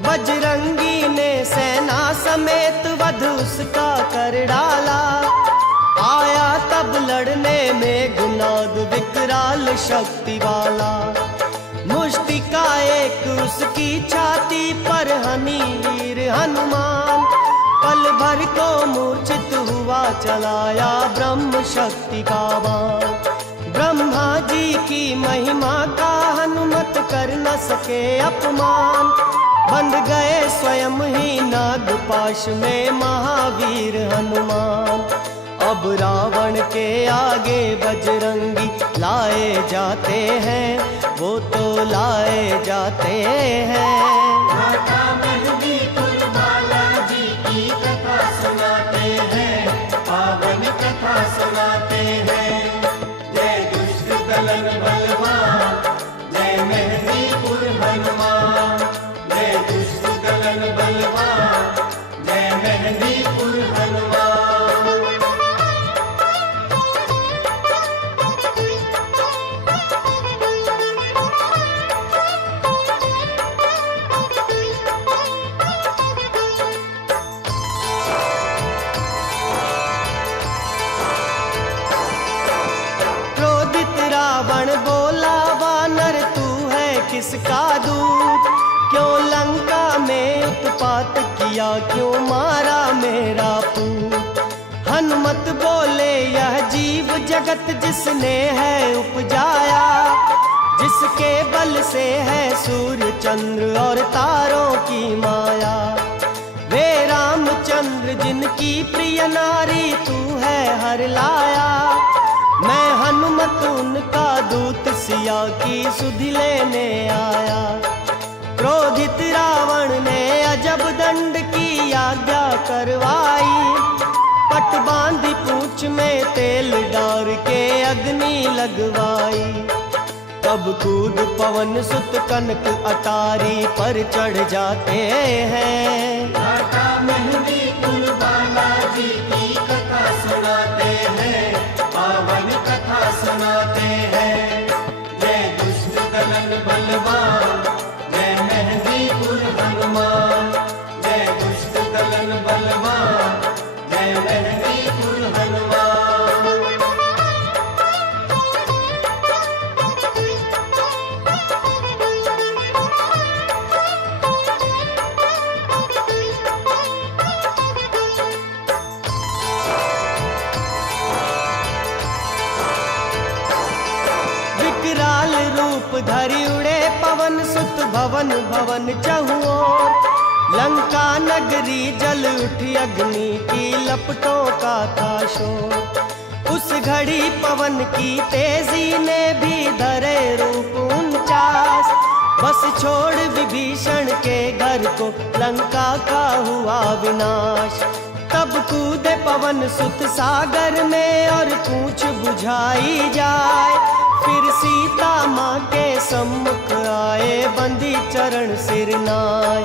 बजरंगी ने सेना समेत वध उसका कर डाला। आया तब लड़ने में गुनाद विकराल शक्ति वाला। मुष्टिका एक उसकी छाती पर हनी वीर हनुमान। पल भर को मूर्छित हुआ चलाया ब्रह्म शक्ति का बाण। ब्रह्मा जी की महिमा का हनुमत कर न सके अपमान। बंध गए स्वयं ही नागपाश में महावीर हनुमान। अब रावण के आगे बजरंगी लाए जाते हैं, वो तो लाए जाते हैं। माता मेहंदीपुर बालाजी की कथा सुनाते हैं, पावन कथा सुनाते हैं। जय दुष्ट दलन बलवान, जय मेहंदीपुर हनुमान। जय दुष्ट दलन बलवान, जय मेहंदीपुर हनुमान। रावण बोला, वानर तू है किसका दूत? क्यों लंका में उत्पात किया, क्यों मारा मेरा पूत? हनुमत बोले, यह जीव जगत जिसने है उपजाया, जिसके बल से है सूर्य चंद्र और तारों की माया। वे रामचंद्र जिनकी प्रिय नारी तू है हर लाया। मैं हनुमत उनका दूत सिया की सुधि लेने आया। क्रोधित रावण ने अजब दंड की आज्ञा करवाई। पट बांधी पूंछ में तेल डार के अग्नि लगवाई। तब कूद पवन सुत कनक अटारी पर चढ़ जाते हैं। माता मेहंदीपुर बालाजी की कथा सुनाते हैं, पावन कथा सुनाते हैं। जय दुष्ट दलन बलवान, जय मेहंदीपुर हनुमान। जय दुष्ट दलन बलवान, जय मेहंदीपुर हनुमान। विकराल रूप धरि उड़े पवन सुत, भवन भवन चहुओर। लंका नगरी जल उठी, अग्नि की लपटों का था शोर। उस घड़ी पवन की तेजी ने भी धरे रूप 49। बस छोड़ विभीषण के घर को, लंका का हुआ विनाश। तब कूदे पवन सुत सागर में और पूछ बुझाई जाए। फिर सीता माँ के सम्मुख आए, बंदी चरण सिर नाय।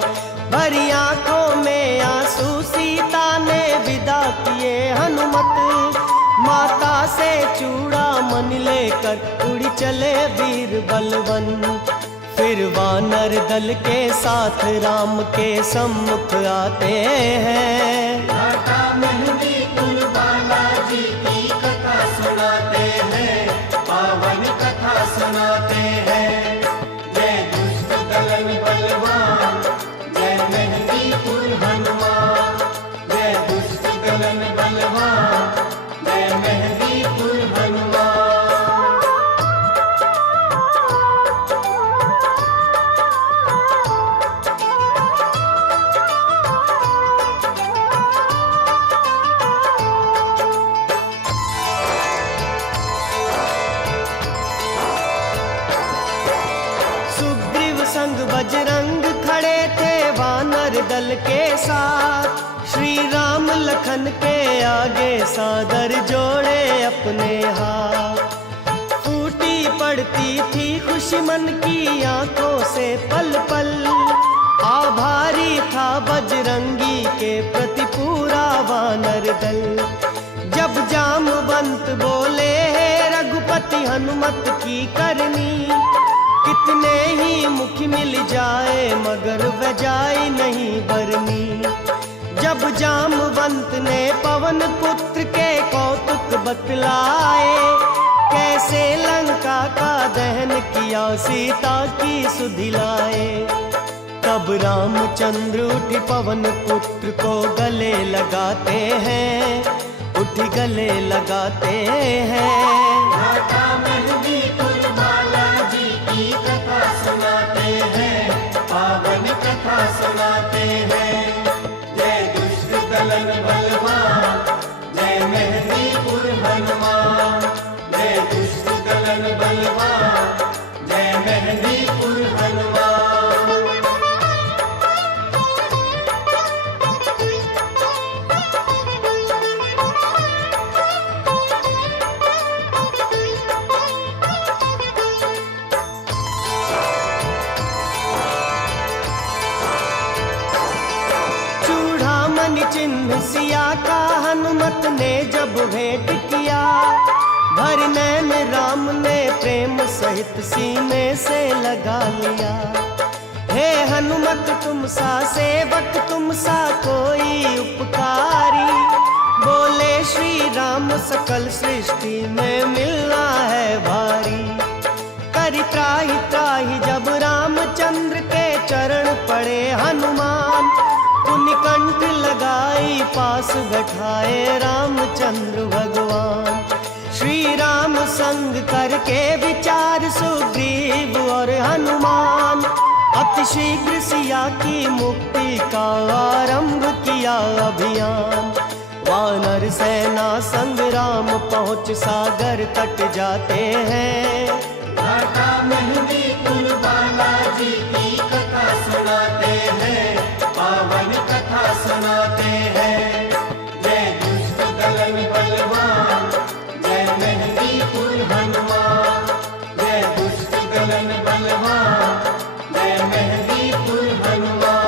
भरी आंखों में आंसू सीता ने विदा किए हनुमत। माता से चूड़ा मन लेकर उड़ी चले वीर बलवन। फिर वानर दल के साथ राम के सम्मुख आते हैं। माता मेहंदीपुर बालाजी की कथा सुनाते हैं, पावन कथा सुनाते हैं। जय दुष्ट दलन बलवान, जय मेहंदीपुर हनुमान। जय दुष्ट दलन बलवान, जय मेहंदीपुर हनुमान। संग बजरंग खड़े थे वानर दल के साथ। श्री राम लखन के आगे सादर जोड़े अपने हाथ। फूटी पड़ती थी खुशी मन की आंखों से पल पल। आभारी था बजरंगी के प्रति पूरा वानर दल। जब जामवंत बोले, हे रघुपति हनुमत की करनी। कितने ही मुख मिल जाए मगर वजाई नहीं बरनी। जब जामवंत ने पवन पुत्र के कौतुक बतलाए, कैसे लंका का दहन किया सीता की सुधि लाए। तब रामचंद्र उठ पवन पुत्र को गले लगाते हैं, उठ गले लगाते हैं। सुनाते हैं। जय दुष्ट दलन बलवान, जय मेहंदीपुर हनुमान। जय दुष्ट दलन बलवान, जय मेहंदीपुर हनुमान। चूड़ामणि चिन्ह सिया का हनुमत ने जब भेंट किया, भर नैन राम ने प्रेम सहित सीने से लगा लिया। हे हनुमत तुम सा सेवक, तुम सा कोई उपकारी, बोले श्री राम सकल सृष्टि में मिलना है भारी। करि त्राहि त्राहि जब रामचंद्र के चरण पड़े हनुमान, पुनि कंठ लगाई पास बैठाए रामचंद्र भगवान। श्री राम संग करके विचार सुग्रीव और हनुमान, अति शीघ्र सिया की मुक्ति का आरंभ किया अभियान। वानर सेना संग राम पहुँच सागर तट जाते हैं। घाटा मेहंदीपुर बालाजी की कथा सुनाते हैं, पावन कथा सुनाते हैं। जय दुष्ट दलन बलवान, जय मेहंदीपुर हनुमान। जय दुष्ट दलन बलवान, जय मेहंदीपुर हनुमान।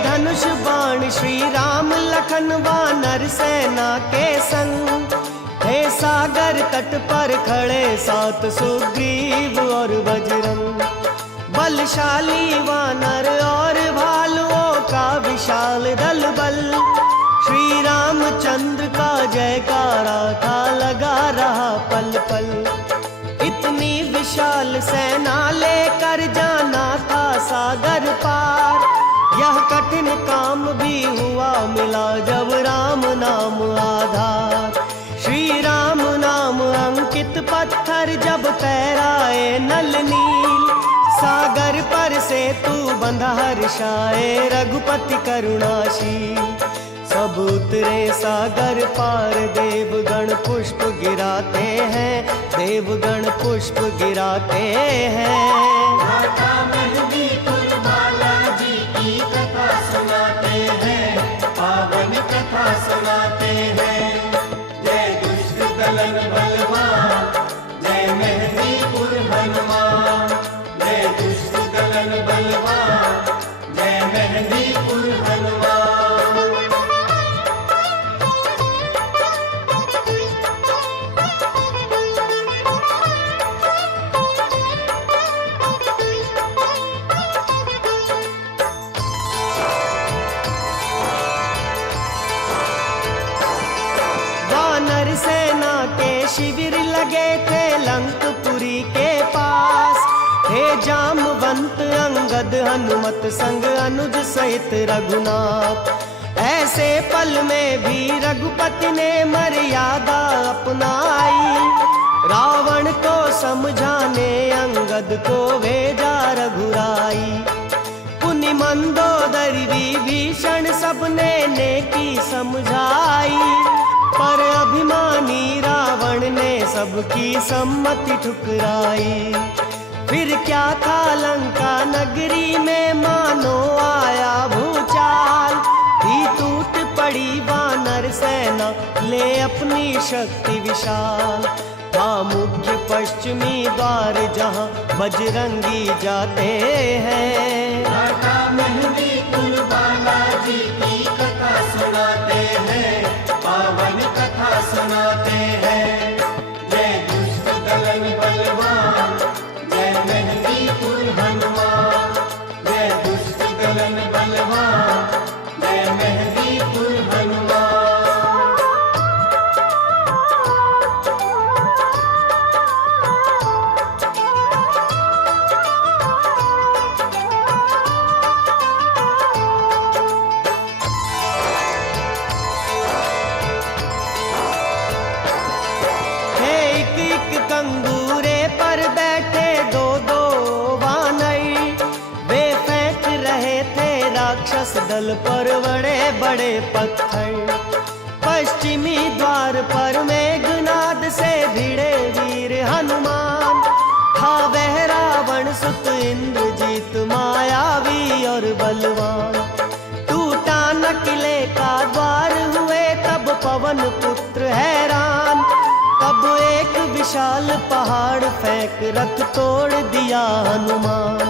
धनुष बाण श्री राम लखन वानर सेना के संग, हे सागर तट पर खड़े सात सुग्रीव और बजरंग। बलशाली वानर और भालुओं का विशाल दल बल, श्री रामचंद्र का जयकारा था लगा रहा पल पल। इतनी विशाल सेना लेकर जाना था सागर पार, यह कठिन काम भी हुआ मिला जब राम नाम आधार। श्री राम नाम अंकित पत्थर जब तैराए नल नील, सागर पर से तू बंधा हर्षाए रघुपति करुणाशील। सब उतरे सागर पार, देवगण पुष्प गिराते हैं, देवगण पुष्प गिराते हैं। घाटा मेहंदीपुर बालाजी की कथा सुनाते हैं, पावन कथा सुनाते हैं। जय दुष्ट दलन बलवान, जय मेहंदीपुर हनुमान। जय दुष्ट दलन बलवान, जय मेहंदीपुर हनुमान। वानर सेना के शिविर लगे थे लंकपुरी के पास, हे जामवंत अंगद हनुमत संग अनुज सहित रघुनाथ। ऐसे पल में भी रघुपति ने मर्यादा अपनाई, रावण को समझाने अंगद को भेजा रघुराई। पुनि मंदोदरी विभीषण सबने नेकी समझाई, पर अभिमानी रावण ने सबकी सम्मति ठुकराई। फिर क्या था लंका नगरी में मानो आया भूचाल, ही टूट पड़ी वानर सेना ले अपनी शक्ति विशाल। था मुख्य पश्चिमी द्वार जहाँ बजरंगी जाते हैं। घाटा मेहंदीपुर बालाजी की कथा सुनाते हैं, पावन कथा सुनाते हैं। जय दुष्ट दलन बलवान, जय मेहंदीपुर हनुमान। जय दुष्ट दलन बलवान, जय मेहंदीपुर हनुमान। स्थल पर बड़े बड़े पत्थर। पश्चिमी द्वार पर मेघनाद से भिड़े वीर हनुमान। था वह रावण सुत इंद्रजीत मायावी और बलवान। टूटा न किले का द्वार हुए तब पवन पुत्र हैरान। तब एक विशाल पहाड़ फेंक रथ तोड़ दिया हनुमान।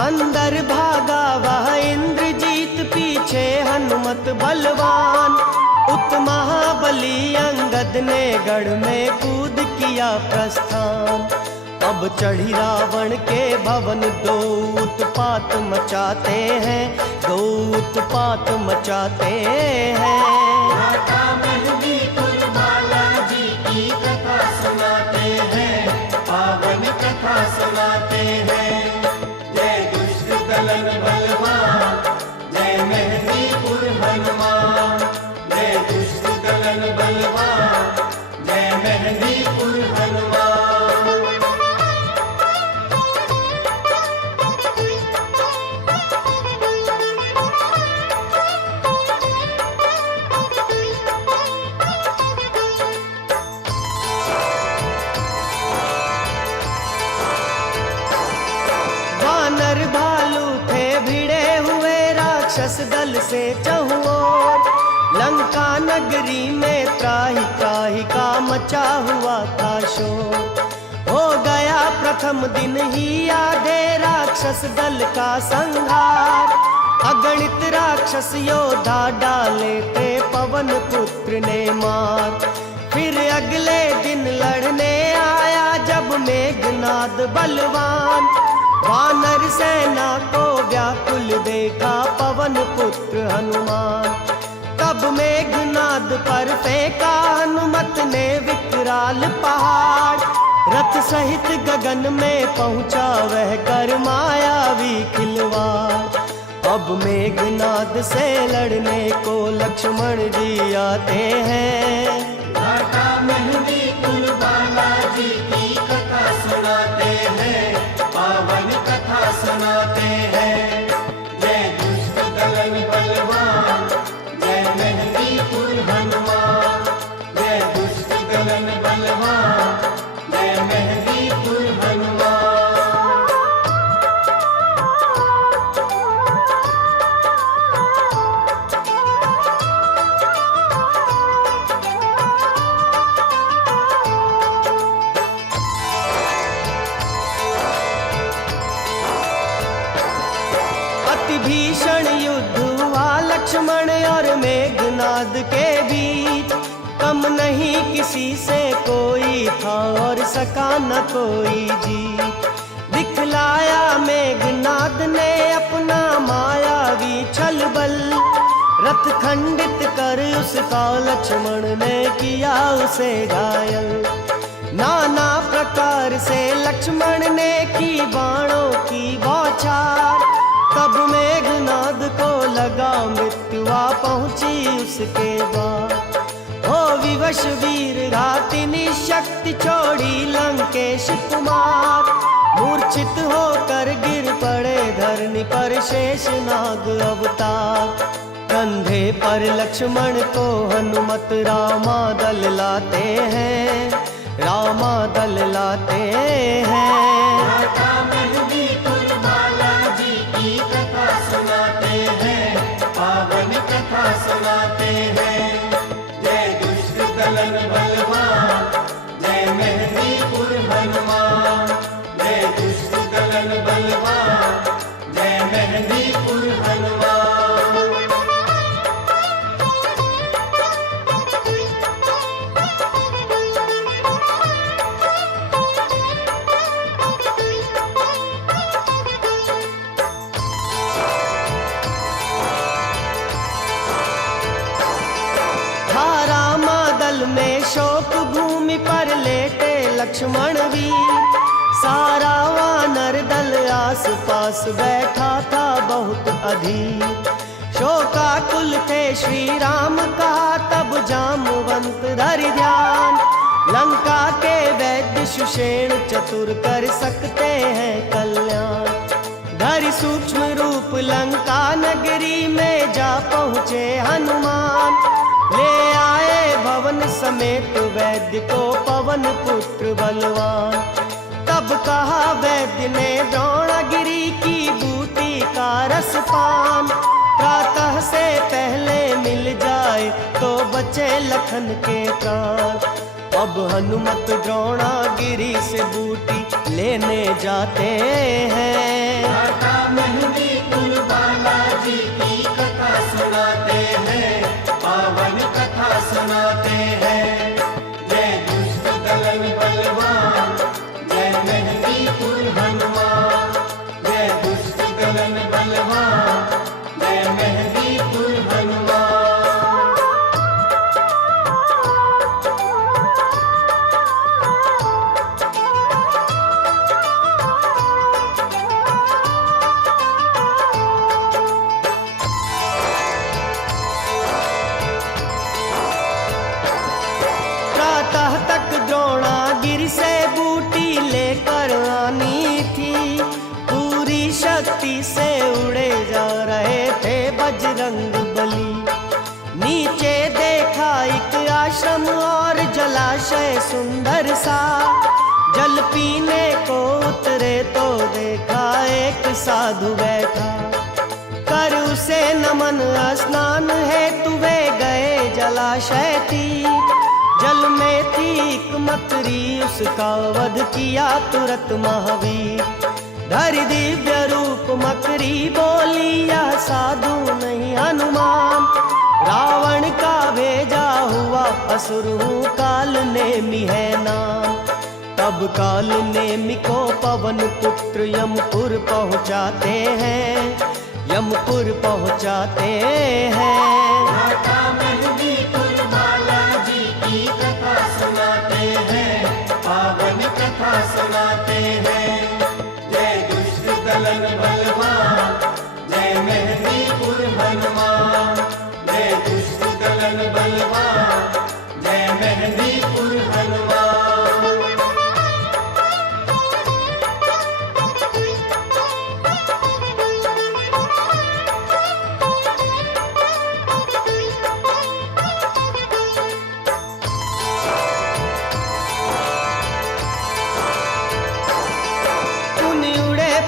अंदर भागा वह इंद्रजीत पीछे हनुमत बलवान। उत महाबली अंगद ने गढ़ में कूद किया प्रस्थान। अब चढ़ी रावण के भवन दो उत्पात मचाते हैं, दो उत्पात मचाते हैं। माता मेहंदी कुल बालाजी की कथा सुनाते हैं, पावन कथा सुनाते हैं। जय दुष्ट दलन बलवान, जय मेहंदीपुर हनुमान। जय दुष्ट दलन बलवान, जय मेहंदीपुर हनुमान। वानर भालू थे भिड़े हुए राक्षस दल से चहुओर। लंका नगरी में त्राहि त्राहि का मचा हुआ था शोर। हो गया प्रथम दिन ही आधे राक्षस दल का संहार। अगणित राक्षस योद्धा डाले थे पवन पुत्र ने मार। फिर अगले दिन लड़ने आया जब मेघनाद बलवान। वानर सेना को व्याकुल देखा पवन पुत्र हनुमान। तब मेघनाद पर फेंका हनुमत ने विकराल पहाड़। रथ सहित गगन में पहुंचा वह कर मायावी खिलवाड़। अब मेघनाद से लड़ने को लक्ष्मण जी आते हैं। माता मेहंदी कुल बालाजी की कथा सुनाते हैं, पावन कथा सुनाते हैं। जय दुष्ट दलन बलवान, जय मेहंदीपुर हनुमान। जय दुष्ट दलन बलवान, जय मेहंदीपुर हनुमान। अति भीषण युद्ध हुआ लक्ष्मण और मेघनाद के बीच। कम नहीं किसी से कोई था और सका न कोई जीत। दिखलाया मेघनाद ने अपना मायावी छल बल। रथ खंडित कर उसका लक्ष्मण ने किया उसे घायल। नाना प्रकार से लक्ष्मण ने की बाणों की बौछार। तब मेघनाद को लगा मृत्युआ पहुंची उसके बाद। हो विवश वीर घातिनी शक्ति छोड़ी लंकेश कुमार। मूर्छित होकर गिर पड़े धरनी पर शेषनाग अवतार। कंधे पर लक्ष्मण को हनुमत रामा दल लाते हैं, रामा दल लाते हैं। माता मेहंदी कुल बालाजी की कथा सुनाते हैं, पावन कथा सुनाते हैं। जय दुष्ट दलन बलवान, जय मेहंदीपुर हनुमान। जय दुष्ट दलन बलवान, जय मेहंदीपुर हनुमान। में शोक भूमि पर लेटे लक्ष्मण वीर। सारा वानर दल आस पास बैठा था बहुत अधीर। शोकाकुल थे श्री राम कहा तब जामवंत धरि ध्यान। लंका के वैद्य सुषेण चतुर कर सकते हैं कल्याण। धरि सूक्ष्म रूप लंका नगरी में पहुँचे हनुमान, ले आए भवन समेत वैद्य को पवन पुत्र बलवान। तब कहा वैद्य ने द्रोणागिरी की बूटी का रस पान, प्रातः से पहले मिल जाए तो बचे लखन के प्राण। अब हनुमत द्रोणागिरी से बूटी लेने जाते हैं। माता मेहंदी कुल बालाजी की कथा सुनाते हैं, पावन कथा सुनाते हैं। जय दुष्ट दलन बलवान, जय मेहंदी कुल हनुमान। जय दुष्ट दलन बलवान, जय मेहंदी कुल हनुमान। प्रातः तक द्रोणागिरी से बूटी लेकर आनी थी, पूरी शक्ति से उड़े जा रहे थे बजरंग बली। नीचे देखा एक आश्रम और जलाशय सुंदर सा, जल पीने को उतरे तो देखा एक साधु बैठा। कर उसे नमन स्नान हेतु वे गए जलाशय तीर, जल में थी एक मकरी उसका वध किया तुरंत महावीर। धरि दिव्य रूप मकरी बोली यह साधु नहीं हनुमान, रावण का भेजा हुआ असुर हूँ काल नेमि है नाम। तब काल नेमि को पवन पुत्र यमपुर पहुँचाते हैं, यमपुर पहुँचाते हैं। माता मेहंदी कुल बालाजी की कथा सुनाते हैं, पावन कथा सुनाते हैं। जय दुष्ट दलन बलवान, जय मेहंदी कुल हनुमान। जय दुष्ट दलन बलवान, जय मेहंदी कुल हनुमान।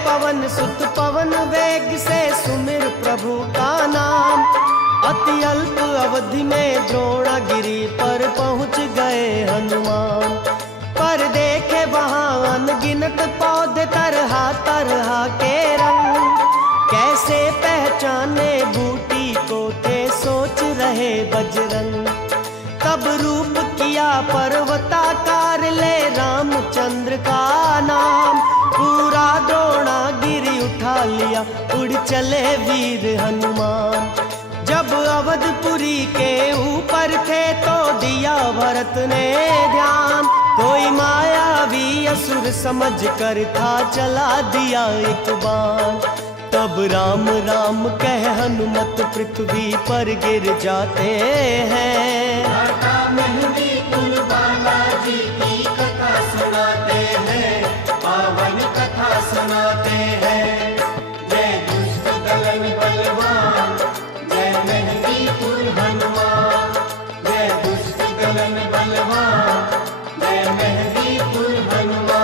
पवन सुत पवन वेग से सुमिर प्रभु का नाम, अति अल्प अवधि में द्रोणागिरी पर पहुँच गए हनुमान। पर देखे वहाँ अनगिनत पौधे तरह तरह के रंग, कैसे पहचाने बूटी को थे सोच रहे बजरंग। तब रूप किया पर्वताकार ले रामचंद्र का नाम, पूरा द्रोणागिरी उठा लिया उड़ चले वीर हनुमान। जब अवधपुरी के ऊपर थे तो दिया भरत ने ध्यान, कोई मायावी असुर समझ कर था चला दिया एक बाण। तब राम राम कह हनुमत पृथ्वी पर गिर जाते हैं। माता मेहंदी कुल बालाजी की कथा सुनाते हैं, पावन कथा सुनाते हैं। जय दुष्ट दलन बलवान, जय मेहंदी कुल हनुमान। जय दुष्ट दलन बलवान, जय मेहंदी कुल हनुमान।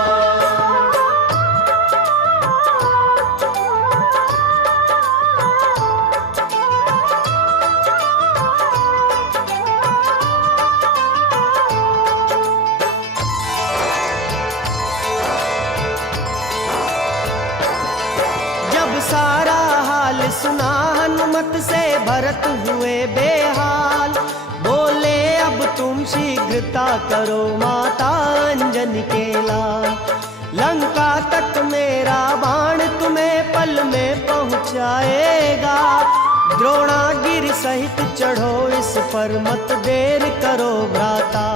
सारा हाल सुना हनुमत से भरत हुए बेहाल, बोले अब तुम शीघ्रता करो माता अंजनी के लाल। लंका तक मेरा बाण तुम्हें पल में पहुँचाएगा, द्रोणागिरि सहित चढ़ो इस पर मत देर करो भ्राता।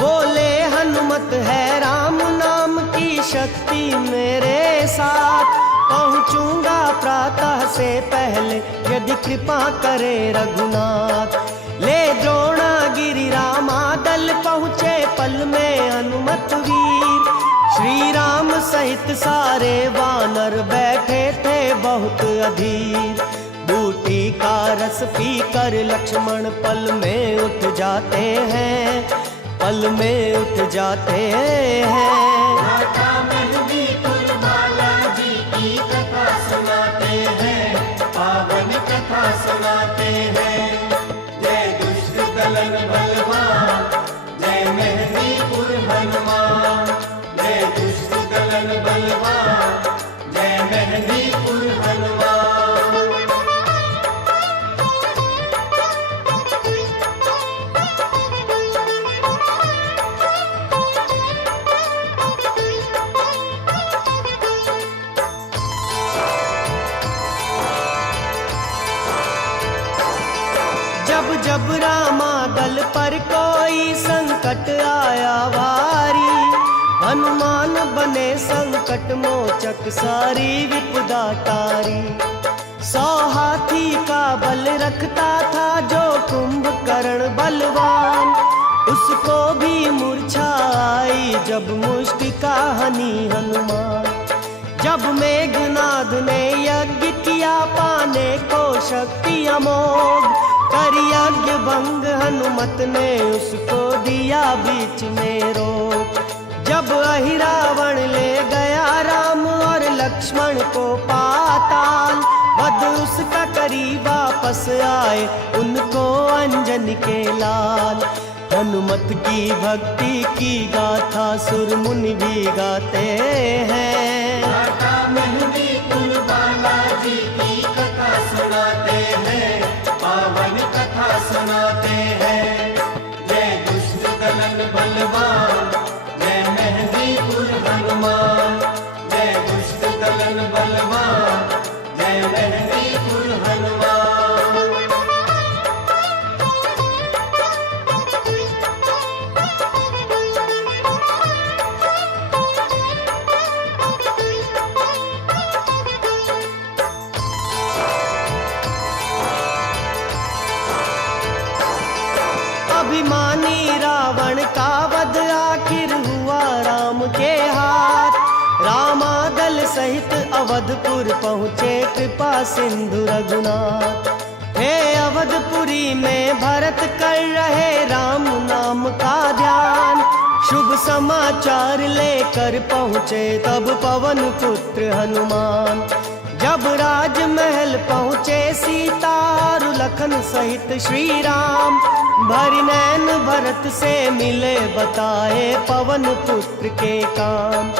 बोले हनुमत है राम नाम की शक्ति मेरे साथ, पहुँचूंगा प्रातः से पहले यदि कृपा करे रघुनाथ। ले द्रोणागिरि रामादल पहुँचे पल में हनुमत वीर, श्री राम सहित सारे वानर बैठे थे बहुत अधीर। बूटी का रस पीकर लक्ष्मण पल में उठ जाते हैं, पल में उठ जाते हैं। माता मेहंदीपुर बालाजी की कथा सुनाते हैं, पावन कथा सुनाते हैं। जय दुष्ट दलन बलवान, जय मेहंदीपुर हनुमान। जय दुष्ट दलन बलवान, जय मेहंदीपुर हनुमान। जब जब रामा दल पर कोई संकट आया भारी, हनुमान बने संकट मोचक सारी विपदा टारी। 100 हाथी का बल रखता था जो कुंभकर्ण बलवान, उसको भी मूर्छा आई जब मुष्टिका हनी हनुमान। जब मेघनाद ने यज्ञ किया पाने को शक्ति अमोघ, कर यज्ञ भंग हनुमत ने उसको दिया बीच में रोक। जब अहिरावण ले गया राम और लक्ष्मण को पाताल, वध उसका करी वापस आए उनको अंजनी के लाल। हनुमत की भक्ति की गाथा सुर मुनि भी गाते हैं। माता मेहंदीपुर बालाजी की कथा सुनाते हैं, पावन कथा सुनाते हैं। जय दुष्ट दलन बलवान, जय मेहंदीपुर हनुमान। जय दुष्ट दलन बलवान, जय मेहंदीपुर हनुमान। अभिमानी रावण का वध आखिर हुआ राम के हाथ। रामादल सहित अवधपुर पहुँचे कृपा सिंधु रघुनाथ। हे अवधपुरी में भरत कर रहे राम नाम का ध्यान, शुभ समाचार लेकर पहुँचे तब पवन पुत्र हनुमान। जब राजमहल पहुँचे सीता और लखन सहित श्री राम, भरी नैन भरत से मिले बताए पवन पुत्र के काम।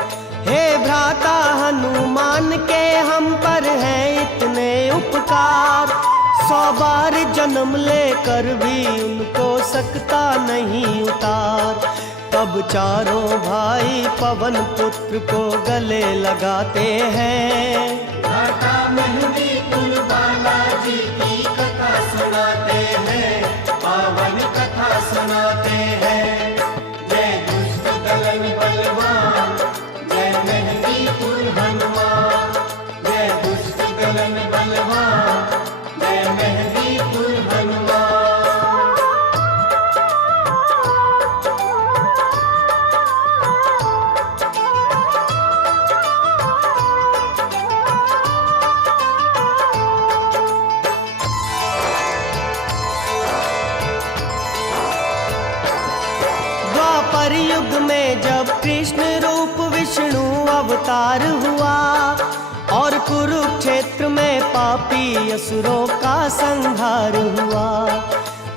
हे भ्राता हनुमान के हम पर हैं इतने उपकार, 100 बार जन्म लेकर भी उनको सकता नहीं उतार। तब चारों भाई पवन पुत्र को गले लगाते हैं। माता मेहंदीपुर बालाजी की कथा सुनाते हैं, पावन कथा सुनाते हैं। जय दुष्ट दलन बलवान, जय मेहंदीपुर हनुमान। जय दुष्ट दलन बलवान, जय मेहंदीपुर हनुमान। द्वापर युग में जब कृष्ण रूप विष्णु अवतार हुआ, और कुरुक्षेत्र में पापी असुरों का संहार हुआ,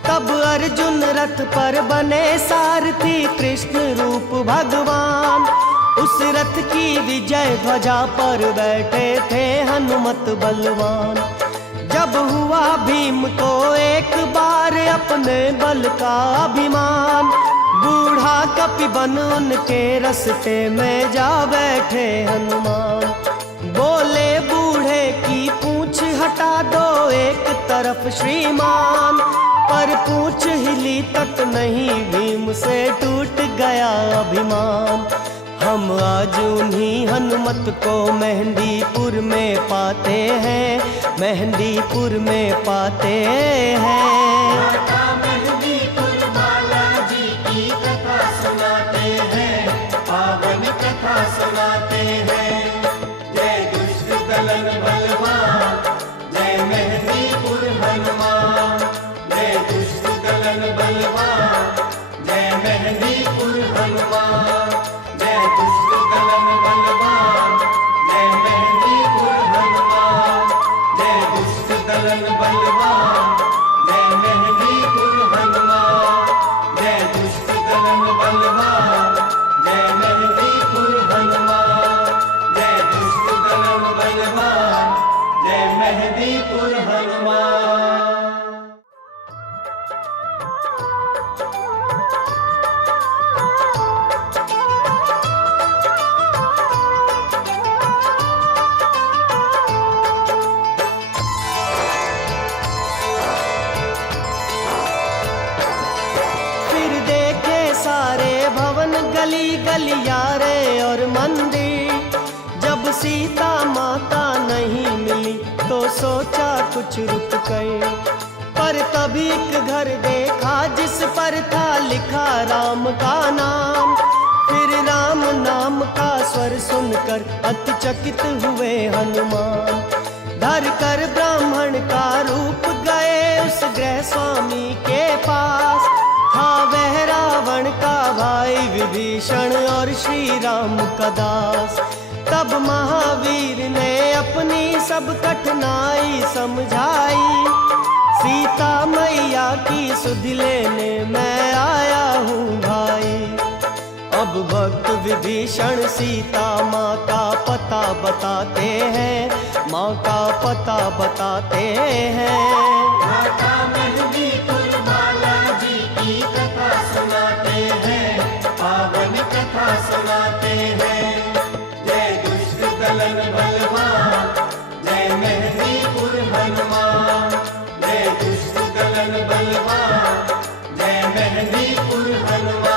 तब अर्जुन रथ पर बने सारथी कृष्ण रूप भगवान। उस रथ की विजय ध्वजा पर बैठे थे हनुमत बलवान। जब हुआ भीम को एक बार अपने बल का अभिमान, बूढ़ा कपि बन उनके रस्ते में जा बैठे हनुमान। बोले बूढ़े की पूंछ हटा दो एक तरफ श्रीमान, पर पूंछ हिली तक नहीं भीम से टूट गया अभिमान। हम आज उन्हीं हनुमत को मेहंदीपुर में पाते हैं, मेहंदीपुर में पाते हैं। माता मेहंदीपुर बालाजी की कथा सुनाते हैं, पावन कथा सुनाते हैं। जय दुष्ट दलन बलवान, जय मेहंदीपुर हनुमान। मेहंदीपुर हनुमान। फिर देखे सारे भवन गली गलियारे और मंदिर, जब सीता माता नहीं मिली तो सोचा कुछ रुक गए। पर तभी एक घर देखा जिस पर था लिखा राम का नाम। फिर राम नाम का स्वर सुनकर अतिचकित हुए हनुमान। धर कर ब्राह्मण का रूप गए उस गृह स्वामी के पास। था वह रावण का भाई विभीषण और श्री राम का दास। तब महावीर ने अपनी सब कठिनाई समझाई। सीता मैया की सुधि लेने मैं आया हूँ भाई। अब भक्त विभीषण सीता माँ का पता बताते हैं, माँ का पता बताते हैं। माता मेहंदीपुर बालाजी की कथा सुनाते हैं, पावन कथा सुनाते हैं। जय दुष्ट दलन बलवान, जय मेहंदीपुर हनुमान। जय दुष्ट दलन बलवान, जय मेहंदीपुर हनुमान।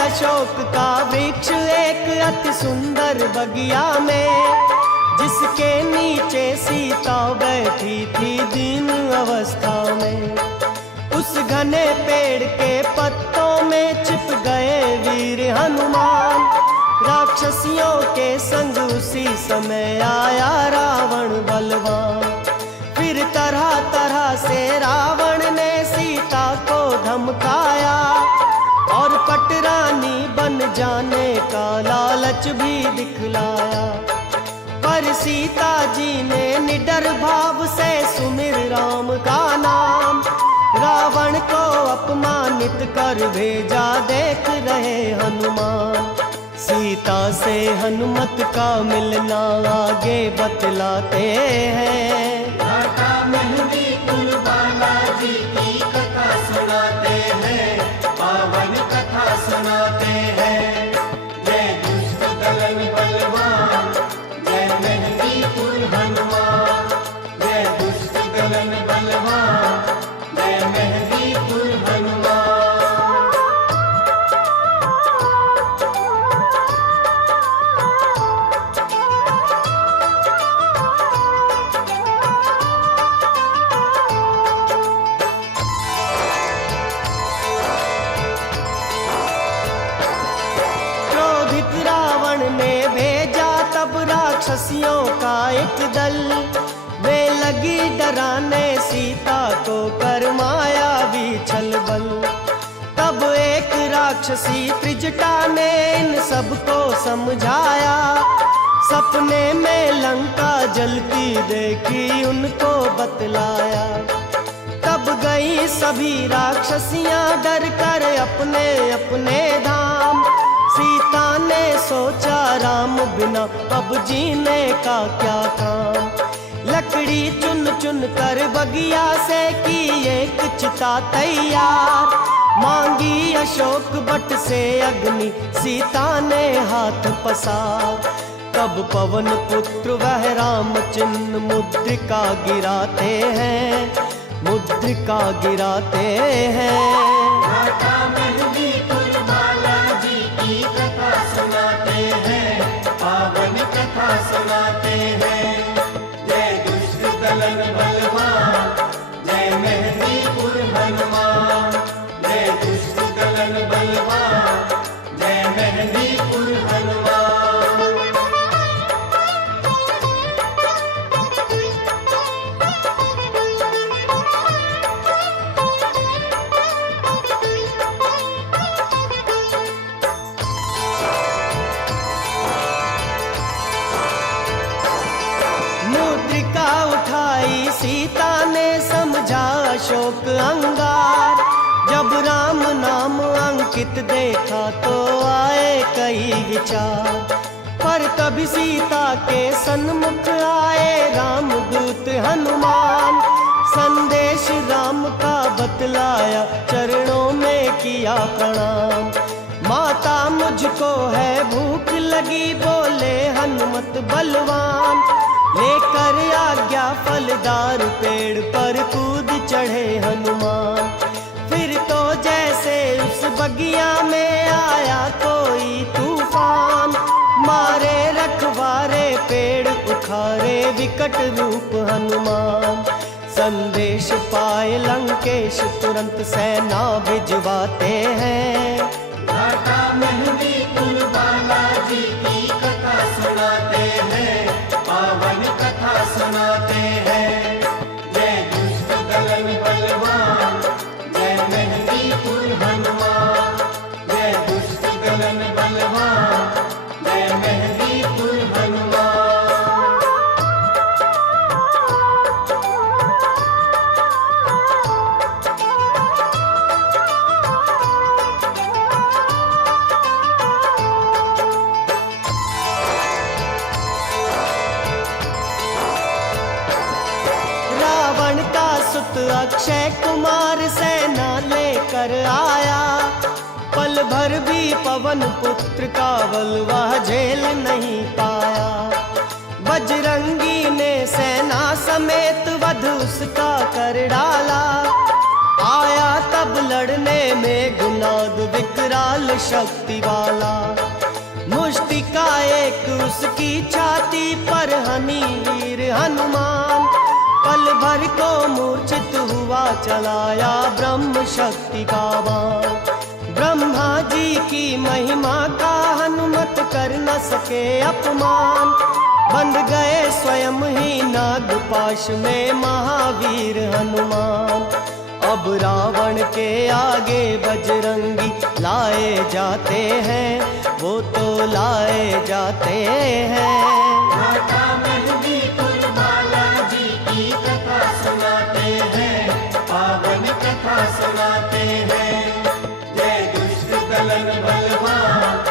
अशोक का वृक्ष एक अति सुंदर बगिया में, जिसके नीचे सीता बैठी थी दीन अवस्था में। उस घने पेड़ के पत्तों में छिप गए वीर हनुमान। राक्षसियों के संग उसी समय आया रावण बलवान। फिर तरह तरह से रावण ने सीता को धमकाया और पटरानी बन जाने का लालच भी दिखलाया। पर सीता जी ने निडर भाव से सुमिर राम का नाम। रावण को अपमानित कर भेजा देख रहे हनुमान। सीता से हनुमत का मिलना आगे बतलाते हैं। माता मेहंदीपुर बालाजी की कथा सुनाते हैं, पावन कथा सुनाते हैं। जय दुष्ट दलन बलवान, जय मेहंदीपुर हनुमान। जय दुष्ट दलन बलवान, जय मेहंदीपुर हनुमान। राक्षसियों का एक दल, वे लगी डराने सीता को कर मायावी छल बल। तब एक राक्षसी त्रिजटा ने इन सबको समझाया। सपने में लंका जलती देखी उनको बतलाया। तब गई सभी राक्षसियां डर कर अपने अपने धाम। सीता ने सोचा राम बिना अब जीने का क्या काम। लकड़ी चुन चुन कर बगिया से की एक चिता तैयार। मांगी अशोक बट से अग्नि सीता ने हाथ पसार। तब पवन पुत्र वह राम चिन्ह मुद्रिका गिराते हैं, मुद्रिका गिराते हैं। माता मेहंदीपुर बालाजी की कथा सुनाते हैं, पावन कथा सुनाते हैं। जय दुष्ट दलन बलवान, जय मेहंदीपुर हनुमान। जय दुष्ट दलन बलवान, जय मेहंदीपुर हनुमान। राम नाम अंकित देखा तो आए कई विचार, पर तभी सीता के सन्मुख आए रामदूत हनुमान। संदेश राम का बतलाया, चरणों में किया प्रणाम। माता मुझको है भूख लगी, बोले हनुमत बलवान। लेकर आज्ञा फलदार पेड़ पर कूद चढ़े हनुमान। फिर तो जैसे उस बगिया में आया कोई तूफान, मारे रखवारे पेड़ उखाड़े विकट रूप हनुमान। संदेश पाए लंकेश तुरंत सेना भिजवाते हैं, घाटा मेहंदीपुर बालाजी की कथा सुनाते हैं, पावन कथा सुनाते हैं। जय दुष्ट दलन बलवान, जय मेहंदीपुर हनुमान। जय दुष्ट दलन बलवान, जय मेहंदीपुर हनुमान। अक्षय कुमार सेना लेकर आया, पल भर भी पवन पुत्र का बल वह झेल नहीं पाया। बजरंगी ने सेना समेत वध उसका कर डाला, आया तब लड़ने में गुनाद विकराल शक्ति वाला। मुष्टिका एक उसकी छाती पर हनी वीर हनुमान, पल भर को मूर्छित हुआ चलाया ब्रह्म शक्ति का बाण। ब्रह्मा जी की महिमा का हनुमत कर न सके अपमान, बंध गए स्वयं ही नागपाश में महावीर हनुमान। अब रावण के आगे बजरंगी लाए जाते हैं, वो तो लाए जाते हैं। घाटा मेहंदीपुर बालाजी की कथा सुनाते हैं, पावन कथा सुनाते हैं। जय दुष्ट दलन बलवान,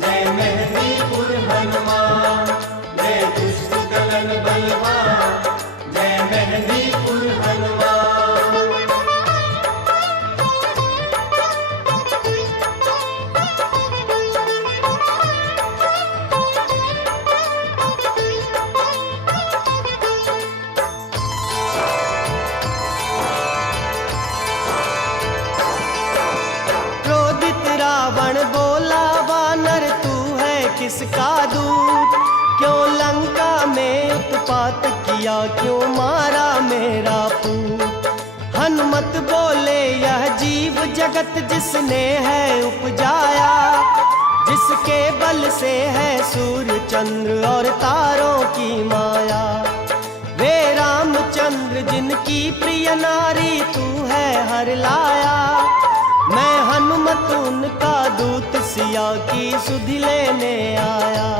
जय मेहंदीपुर हनुमान। जय दुष्ट दलन बलवान, जय मेहंदीपुर हनुमान। किसका दूत, क्यों लंका में उत्पात किया, क्यों मारा मेरा पूत। हनुमत बोले यह जीव जगत जिसने है उपजाया, जिसके बल से है सूर्य चंद्र और तारों की माया। वे रामचंद्र जिनकी प्रिय नारी तू है हर लाया, मैं हनुमत उनका दूत सिया की सुधि लेने आया।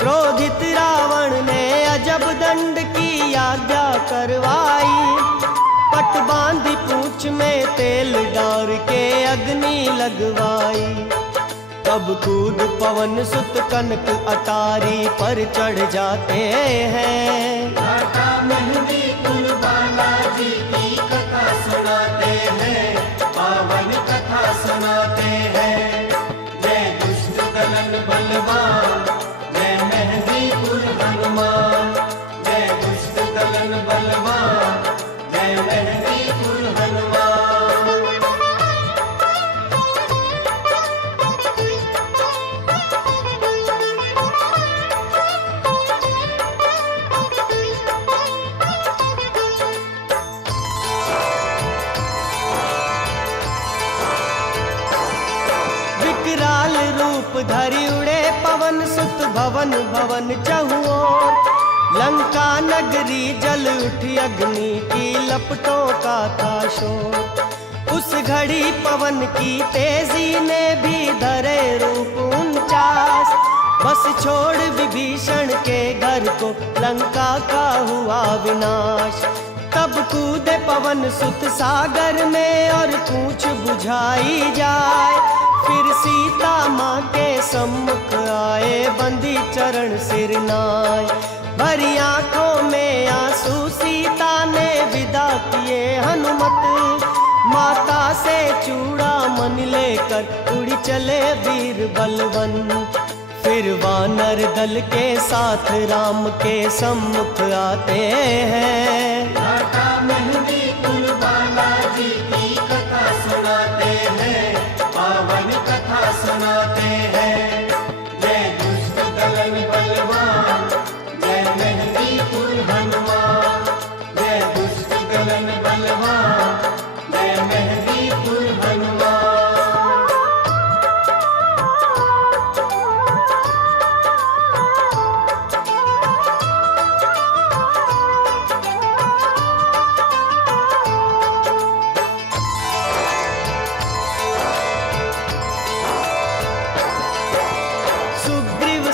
क्रोधित रावण ने अजब दंड की आज्ञा करवाई, पट बांधी पूंछ में तेल डाल के अग्नि लगवाई। तब कूद पवन सुत कनक अटारी पर चढ़ जाते हैं, घाटा मेहंदीपुर बालाजी की कथा सुनाते हैं, पावन कथा सुनाते हैं। जय दुष्ट दलन बलवान, जय मेहंदीपुर हनुमान। जय दुष्ट दलन बलवान, जय मेहंदीपुर हनुमान। विकराल रूप धरि उड़े पवन सुत भवन भवन चहुओर। लंका नगरी जल उठी अग्नि की लपटों का था शोर। उस घड़ी पवन की तेजी ने भी धरे रूप 49, बस छोड़ विभीषण के घर को लंका का हुआ विनाश। तब कूदे पवन सुत सागर में और पूछ बुझाई जाए। फिर सीता माँ के सम्मुख आए, बंदी चरण सिर नाय। भरी आंखों में आंसू सीता ने विदा किए हनुमत। माता से चूड़ा मन लेकर उड़ी चले वीर बलवन। फिर वानर दल के साथ राम के सम्मुख आते हैं। घाटा मेहंदी कुल बालाजी की कथा सुनाते हैं, पावन कथा सुनाते हैं। जय दुष्ट दलन बलवान, जय मेहंदी कुल हनुमान। जय दुष्ट दलन बलवान, जय मेहंदी कुल हनुमान।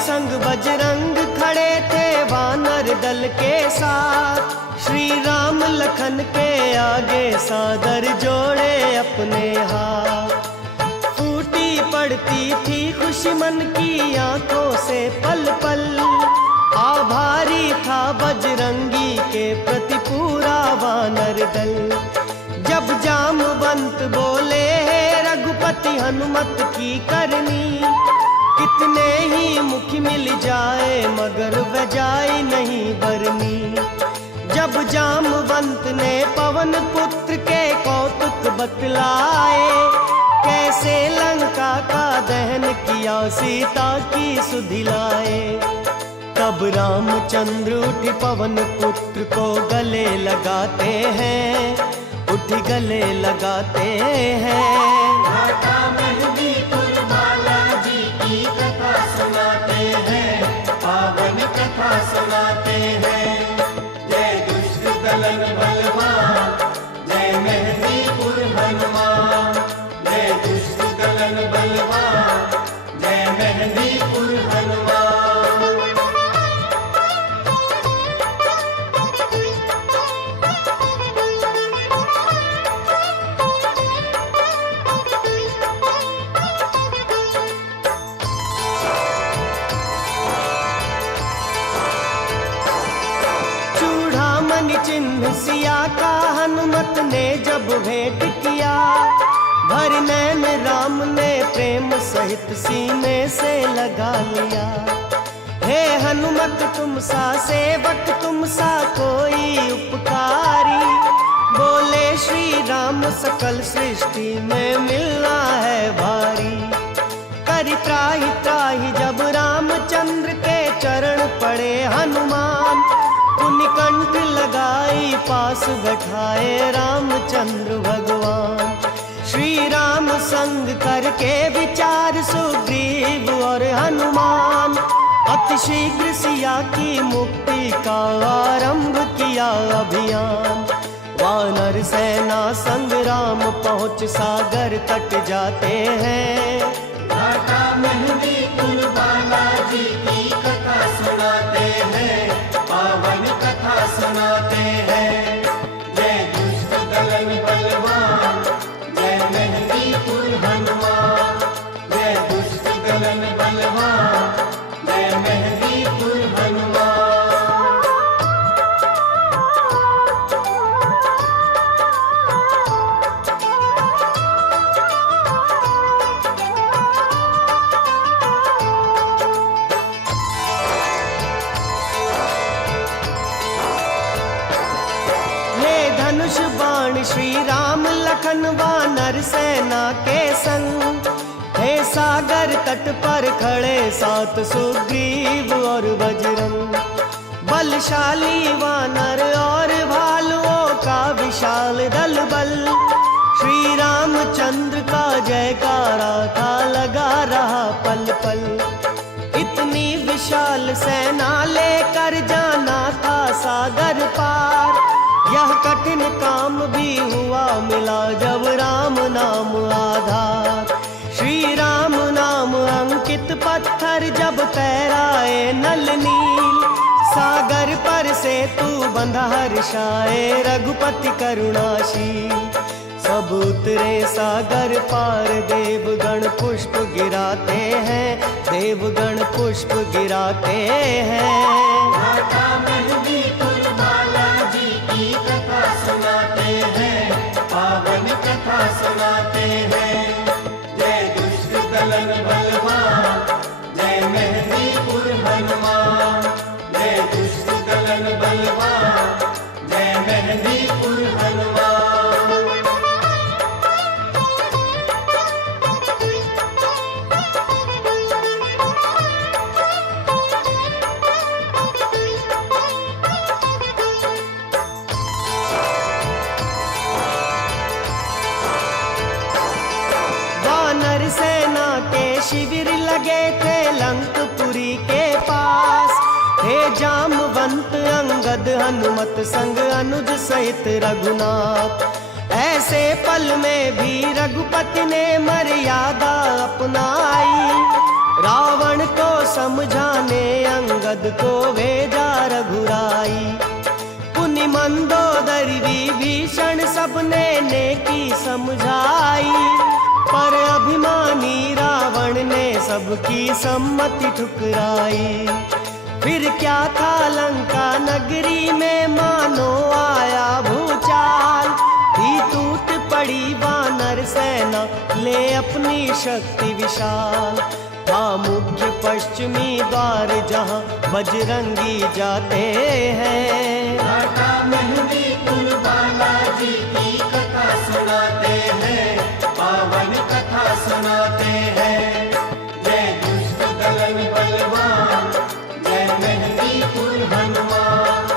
संग बजरंग खड़े थे वानर दल के साथ। श्री राम लखन के आगे सादर जोड़े अपने हाथ। फूटी पड़ती थी खुशी मन की आंखों से पल पल। आभारी था बजरंगी के प्रति पूरा वानर दल। जब जामवंत बोले रघुपति हनुमत की करनी। कितने ही मुख मिल जाए मगर वह जाए नहीं बरनी। जब जामवंत ने पवन पुत्र के कौतुक बतलाए। कैसे लंका का दहन किया सीता की सुधिलाए। तब रामचंद्र उठ पवन पुत्र को गले लगाते हैं, उठ गले लगाते हैं। घाटा मेहंदी कुल बालाजी की कथा सुनाते हैं, पावन कथा सुनाते हैं। जय दुष्ट दलन बलवान, जय मेहंदी कुल हनुमान। जय दुष्ट दलन बलवान, जय मेहंदी कुल हनुमान। चिन्ह सिया का हनुमत ने जब भेंट किया। भर नैन राम ने प्रेम सहित सीने से लगा लिया। हे हनुमत तुम सा सेवक, तुम सा कोई उपकारी। बोले श्री राम सकल सृष्टि में मिलना है भारी। करि त्राहि त्राहि जब रामचंद्र के चरण पड़े हनुमान। पुण्य कंठ लगाई पास बैठाए रामचंद्र भगवान। श्री राम संग करके विचार सुग्रीव और हनुमान। अति शीघ्र सिया की मुक्ति का आरंभ किया अभियान। वानर सेना संग राम पहुँच सागर तट जाते हैं। घाटा मेहंदी कुल बालाजी की कथा सुनाते हैं, पावन कथा सुनाते हैं। जय दुष्ट दलन बलवान, जय मेहंदी कुल हनुमान। जय दुष्ट दलन बलवान, जय मेहंदी कुल हनुमान। धनुष बाण श्री राम लखन वानर सेना के संग। हे सागर तट पर खड़े सात सुग्रीव और बजरंग। बलशाली वानर और भालुओं का विशाल दल बल। श्री रामचंद्र का जयकारा था लगा रहा पल पल। इतनी विशाल सेना लेकर जाना था सागर पार। यह कठिन काम भी हुआ मिला जब राम नाम आधार। श्री राम नाम अंकित पत्थर जब तैराए नल नील। सागर पर से तू बंधा हर्षाए रघुपति करुणाशील। सब उतरे सागर पार देवगण पुष्प गिराते हैं, देवगण पुष्प गिराते हैं। घाटा मेहंदीपुर बालाजी की कथा सुनाते हैं, पावन कथा सुनाते हैं। जय दुष्ट दलन बलवान, जय मेहंदीपुर हनुमान। जय दुष्ट दलन बलवान, जय मेहंदीपुर हनुमान। वानर सेना के शिविर लगे थे लंकपुरी के पास। हे जामवंत अंगद हनुमत संग अनुज सहित रघुनाथ। ऐसे पल में भी रघुपति ने मर्यादा अपनाई। रावण को समझाने अंगद को भेजा रघुराई। पुनि मंदोदरी विभीषण सबने नेकी समझाई। पर अभिमानी रावण ने सबकी सम्मति ठुकराई। फिर क्या था लंका नगरी में मानो आया भूचाल। थी टूट पड़ी वानर सेना ले अपनी शक्ति विशाल। था मुख्य पश्चिमी द्वार जहाँ बजरंगी जाते हैं। घाटा मेहंदीपुर बालाजी की कथा सुनाते हैं, पावन कथा सुनाते हैं। जय दुष्ट दलन बलवान, जय मेहंदीपुर हनुमान।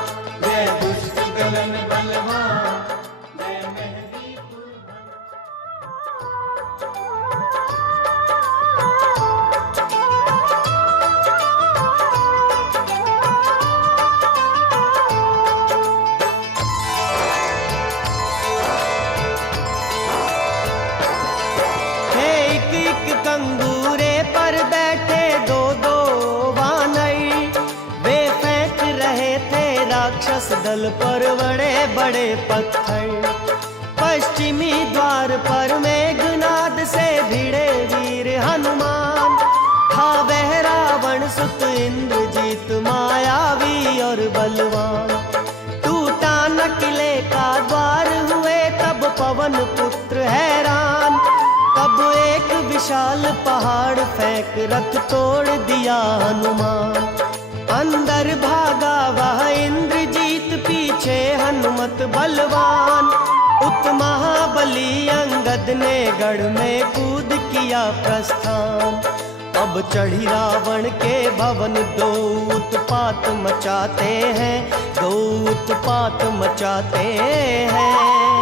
जय दुष्ट दलन बलवान, जय मेहंदीपुर कंगूरे पर बैठे दो दो वानर। वे फेंक रहे थे राक्षस दल पर बड़े बड़े पत्थर। पश्चिमी द्वार पर मेघनाद से भिड़े वीर हनुमान। था वह रावण सुत इंद्रजीत मायावी और बलवान। टूटा न किले का द्वार हुए तब पवन पुत्र हैरान। तब एक विशाल पहाड़ फेंक रथ तोड़ दिया हनुमान। अंदर भागा वह इंद्रजीत पीछे हनुमत बलवान। उत महाबली अंगद ने गढ़ में कूद किया प्रस्थान। अब चढ़ी रावण के भवन दो उत्पात मचाते हैं, दो उत्पात मचाते हैं।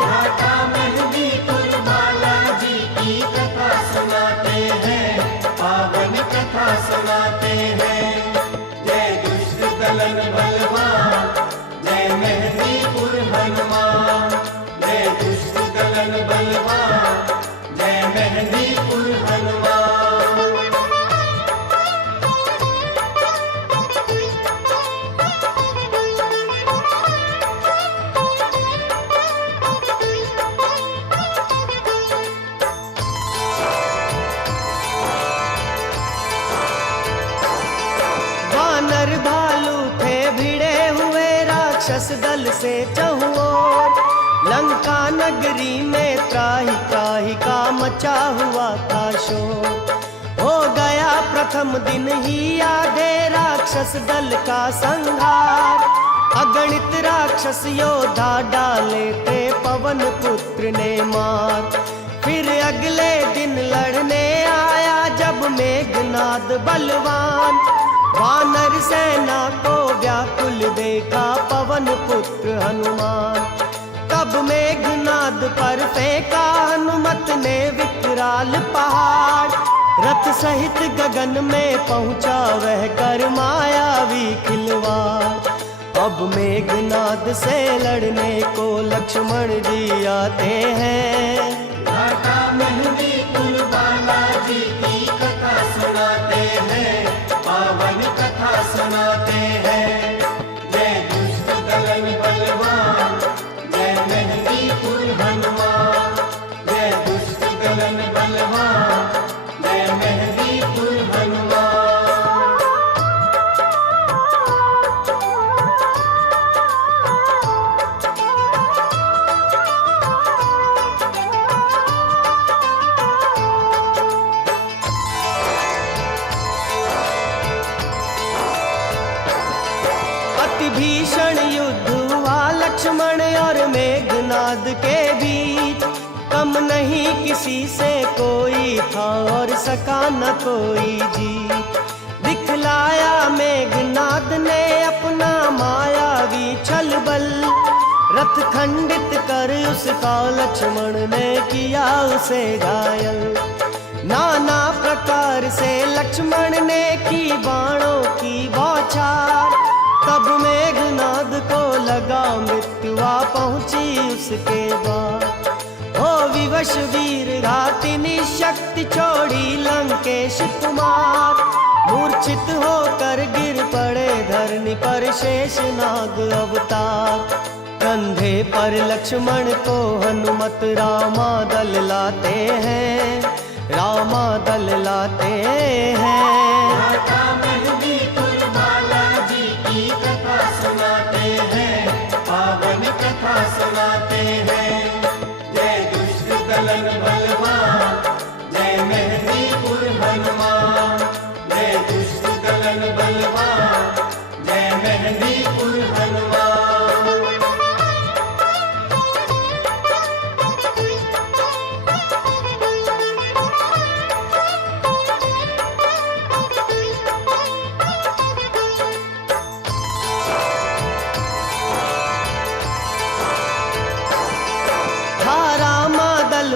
घाटा मेहंदीपुर बालाजी की कथा सुनाते हैं, पावन कथा सुनाते हैं। जय दुष्ट दलन बलवान, जय मेहंदीपुर हनुमान। जय दुष्ट दलन बलवान, जय मेहंदीपुर हनुमान। वानर भालू थे भिड़े हुए राक्षस दल से चहुँ ओर। लंका नगरी में त्राहि त्राहि का मचा हुआ था शोर। हो गया प्रथम दिन ही आधे राक्षस दल का संहार। अगणित राक्षस योद्धा डाले थे पवन पुत्र ने मार। फिर अगले दिन लड़ने आया जब मेघनाद बलवान। वानर सेना को व्याकुल देखा पवन पुत्र हनुमान। तब मेघनाद पर फेंका हनुमत ने विकराल पहाड़। रथ सहित गगन में पहुंचा वह कर मायावी खिलवाड़। अब मेघनाद से लड़ने को लक्ष्मण जी आते हैं। घाटा मेहंदीपुर बालाजी की कथा सुनाते हैं, पावन कथा सुनाते हैं। अति भीषण युद्ध हुआ लक्ष्मण और मेघनाद के बीच। कम नहीं किसी से कोई था और सका न कोई जीत। दिखलाया मेघनाद ने अपना मायावी छल बल, रथ खंडित कर उसका लक्ष्मण ने किया उसे घायल। नाना प्रकार से लक्ष्मण ने की बाणों की बौछार, तब मेघनाद को लगा मृत्युआ पहुंची उसके बाद। हो विवश वीर घातिनी शक्ति छोड़ी लंकेश कुमार, मूर्छित होकर गिर पड़े धरनी पर शेषनाग अवतार। कंधे पर लक्ष्मण को हनुमत रामा दल लाते हैं, रामा दल लाते हैं। माता मेहंदीपुर बालाजी की कथा सुनाते हैं, पावन कथा सुनाते हैं। जय दुष्ट दलन बलवान, जय मेहंदीपुर हनुमान। जय दुष्ट दलन बलवान, जय मेहंदीपुर हनुमान।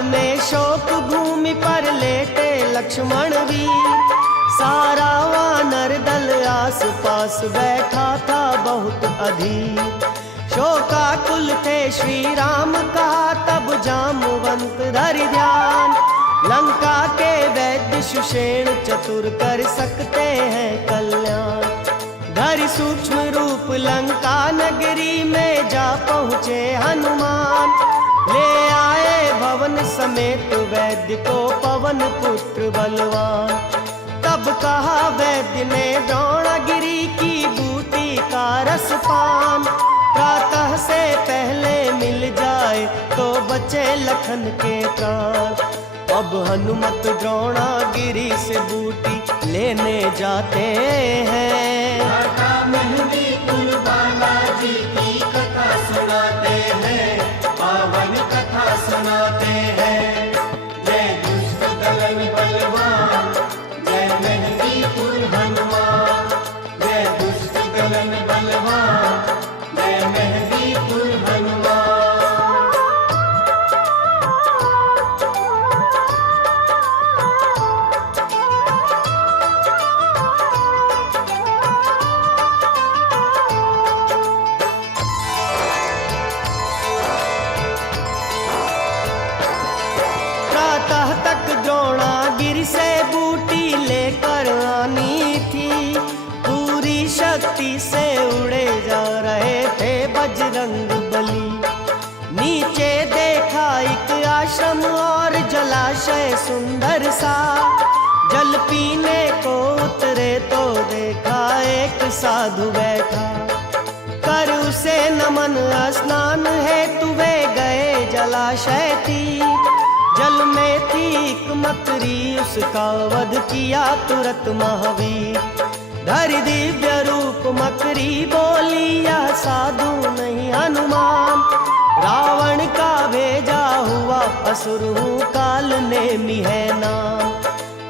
में शोक भूमि पर लेटे लक्ष्मण वीर, सारा वानर दल आस पास बैठा था बहुत अधीर। शोकाकुल थे श्री राम का तब जामवंत धरि ध्यान, लंका के वैद्य सुषेण चतुर कर सकते हैं कल्याण। धरि सूक्ष्म रूप लंका नगरी में जा पहुँचे हनुमान, ले आए भवन समेत वैद्य को पवन पुत्र बलवान। तब कहा वैद्य ने द्रोणागिरी की बूटी का रस पान, प्रातः से पहले मिल जाए तो बचे लखन के प्राण। अब हनुमत द्रोणागिरी से बूटी लेने जाते हैं। माता मेहंदीपुर बालाजी की कथा सुनाते हैं, पावन कथा सुनाते हैं। जय दुष्ट दलन बलवान, जय मेहंदीपुर हनुमान। जय दुष्ट दलन बलवान, जय मेहंदीपुर हनुमान। द्रोणागिरि से बूटी लेकर आनी थी, पूरी शक्ति से उड़े जा रहे थे बजरंग बली। नीचे देखा एक आश्रम और जलाशय सुंदर सा, जल पीने को उतरे तो देखा एक साधु बैठा। कर उसे नमन स्नान हेतु वे गए जलाशय तीर, जल में थी एक मकरी उसका वध किया तुरंत महावीर। धरि दिव्य रूप मकरी बोली यह साधु नहीं हनुमान, रावण का भेजा हुआ असुर हूँ काल नेमि है नाम।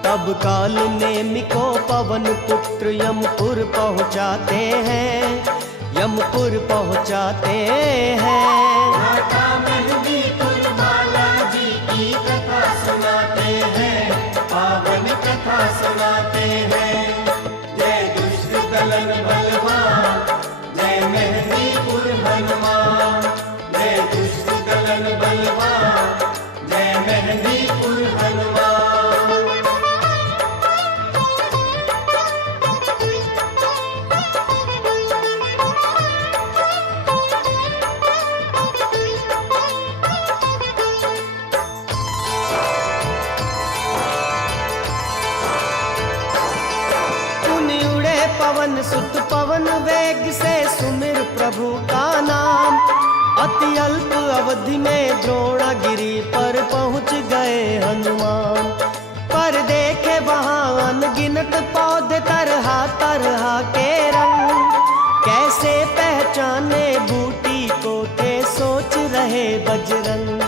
तब काल नेमि को पवन पुत्र यमपुर पहुँचाते हैं, यमपुर पहुँचाते हैं। माता मेहंदीपुर बालाजी की कथा सुनाते हैं, पावन कथा सुनाते हैं। जय दुष्ट दलन बलवान, जय मेहंदीपुर हनुमान। जय दुष्ट दलन बलवान, जय मेहंदीपुर हनुमान। पवन सुत पवन वेग से सुमिर प्रभु का नाम, अति अल्प अवधि में द्रोणागिरी पर पहुँच गए हनुमान। पर देखे वहाँ अनगिनत पौधे तरह तरह के रंग, कैसे पहले बजरंग।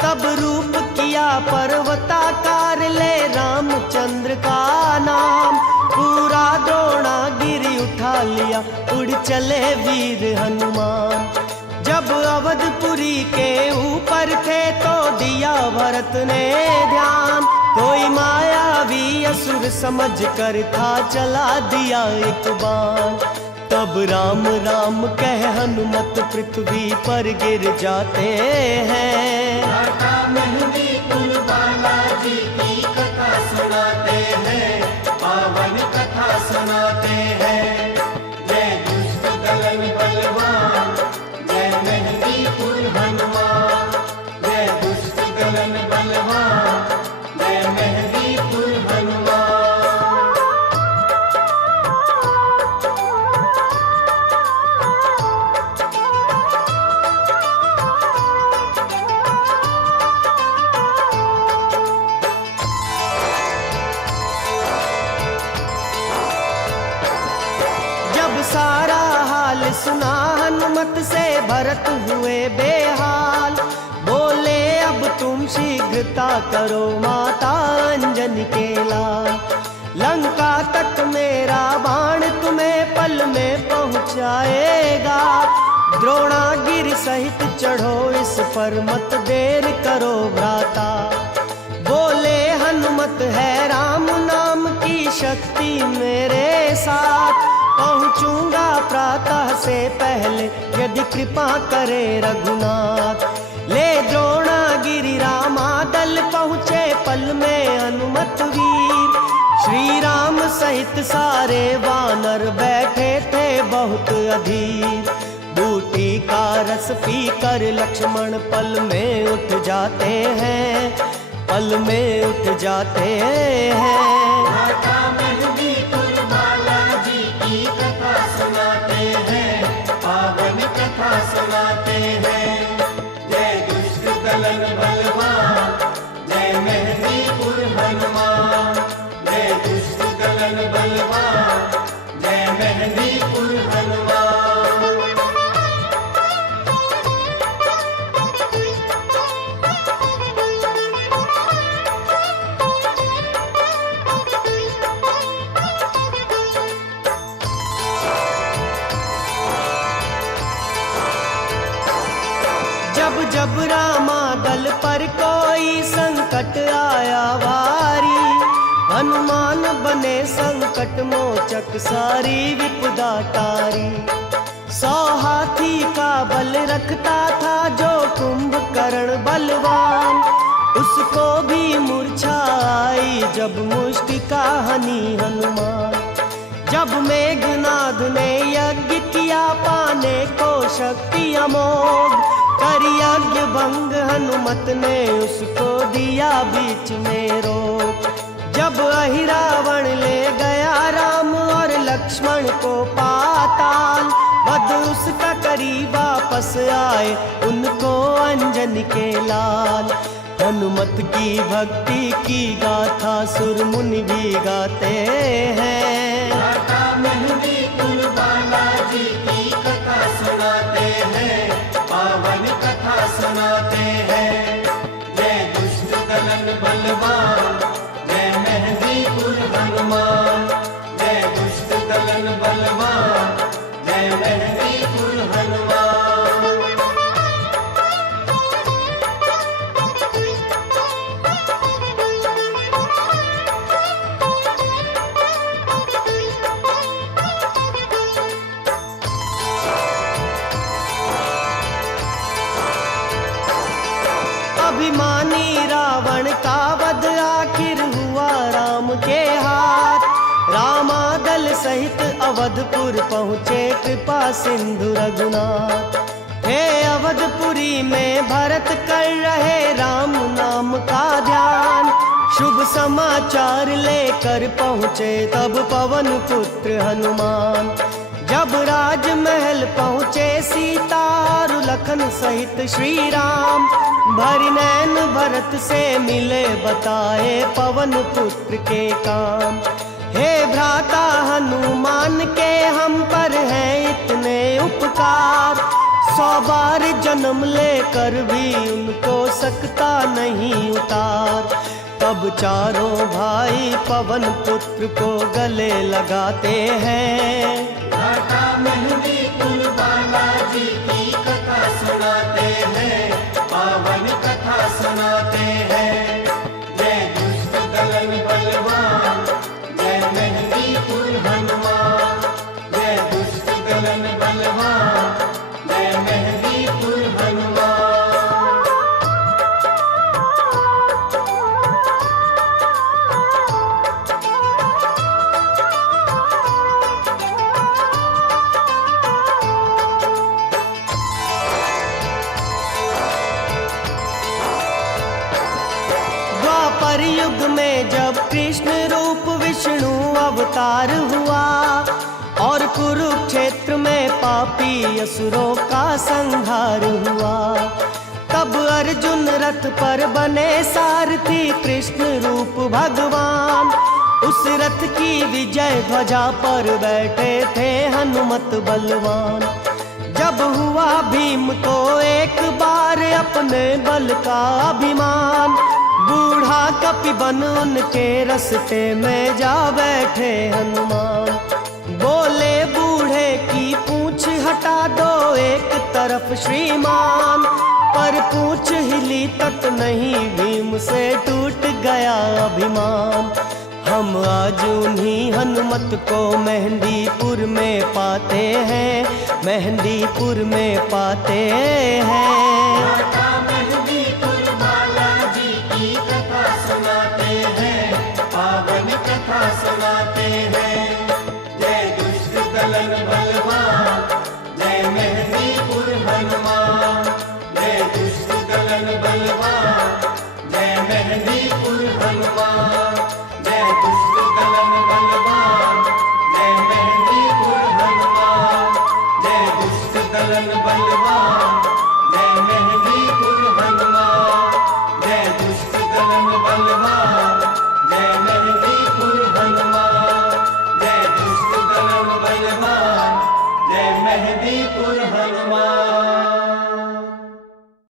तब रूप किया पर्वताकार, ले रामचंद्र का नाम। पूरा द्रोणागिरि उठा लिया, उड़ चले वीर हनुमान। जब अवधपुरी के ऊपर थे तो दिया भरत ने ध्यान। कोई मायावी असुर समझ कर था चला दिया एक बाण। तब राम राम कह हनुमत पृथ्वी पर गिर जाते हैं। माता मेहंदी कुल बालाजी की कथा सुनाते हैं, पावन कथा सुनाते हैं। जय दुष्ट दलन बलवान, जय मेहंदी कुल हनुमान। जय दुष्ट दलन बलवान, जय मेहंदी कुल हनुमान। सारा हाल सुना हनुमत से भरत हुए बेहाल। बोले अब तुम शीघ्रता करो माता अंजनी के लाल। लंका तक मेरा बाण तुम्हें पल में पहुँचाएगा। द्रोणागिरि सहित चढ़ो इस पर, मत देर करो भ्राता। बोले हनुमत है राम नाम की शक्ति मेरे साथ। पहुँचूंगा प्रातः से पहले, यदि कृपा करे रघुनाथ। ले द्रोणागिरि रामादल पहुँचे पल में हनुमत वीर। श्री राम सहित सारे वानर बैठे थे बहुत अधीर। बूटी का रस पी कर लक्ष्मण पल में उठ जाते हैं, पल में उठ जाते हैं। माता मेहंदी कुल बालाजी की कथा सुनाते हैं, पावन कथा सुनाते हैं। जय दुष्ट दलन बलवान, जय मेहंदी कुल हनुमान। जय दुष्ट दलन बलवान, जय मेहंदी कुल हनुमान। जब जब रामादल पर कोई संकट आया भारी, हनुमान बने संकट मोचक सारी विपदा तारी। 100 हाथी का बल रखता था जो कुंभकर्ण बलवान। उसको भी मूर्छा आई जब मुष्टिका हनी हनुमान। जब मेघनाद ने यज्ञ किया पाने को शक्ति अमोघ, कर यज्ञ भंग हनुमत ने उसको दिया बीच में रोक। जब अहिरावण ले गया राम और लक्ष्मण को पाताल, वध उसका करी वापस आए उनको अंजनी के लाल। हनुमत की भक्ति की गाथा सुर मुनि भी गाते हैं। माता मेहंदी कुल बालाजी की कथा सुनाते हैं, पावन कथा सुनाते हैं। जय दुष्ट दलन बलवान, जय मेहंदी कुल हनुमान। जय दुष्ट दलन बलवान, जय मेहंदी कुल हनुमान। अभिमानी रावण का वध आखिर हुआ राम के हाथ। रामादल सहित अवधपुर पहुँचे कृपा सिंधु रघुनाथ। हे अवधपुरी में भरत कर रहे राम नाम का ध्यान। शुभ समाचार लेकर पहुँचे तब पवन पुत्र हनुमान। जब राजमहल पहुँचे सीता और लखन सहित श्री राम। भरी नैन भरत से मिले बताए पवन पुत्र के काम। हे भ्राता हनुमान के हम पर हैं इतने उपकार, 100 बार जन्म लेकर भी उनको सकता नहीं उतार। तब चारों भाई पवन पुत्र को गले लगाते हैं। घाटा मेहंदीपुर बालाजी की कथा सुनाते हैं, पावन कथा सुनाते हैं। जय दुष्ट दलन बलवान, जय मेहंदीपुर हनुमान। जय दुष्ट दलन बलवान, जय मेहंदीपुर हनुमान। द्वापर युग में जब कृष्ण रूप विष्णु अवतार हुआ और कुरुक्षेत्र में पापी असुरों का संहार हुआ, तब अर्जुन रथ पर बने सारथी कृष्ण रूप भगवान। उस रथ की विजय ध्वजा पर बैठे थे हनुमत बलवान। जब हुआ भीम को एक बार अपने बल का अभिमान, बूढ़ा कपिबन उनके रस्ते में जा बैठे हनुमान। बोले बूढ़े की पूंछ हटा दो एक तरफ श्रीमान, पर पूंछ हिली तक नहीं भीम से टूट गया अभिमान। हम आज उन्हीं हनुमत को मेहंदीपुर में पाते हैं, मेहंदीपुर में पाते हैं। घाटा मेहंदीपुर बालाजी की कथा सुनाते हैं, पावन कथा सुनाते हैं। जय दुष्ट दलन बलवान, जय मेहंदीपुर हनुमान। जय दुष्ट दलन बलवान, जय मेहंदीपुर हनुमान। जय दुष्ट दलन बलवान, जय मेहंदीपुर हनुमान। जय दुष्ट दलन बलवान,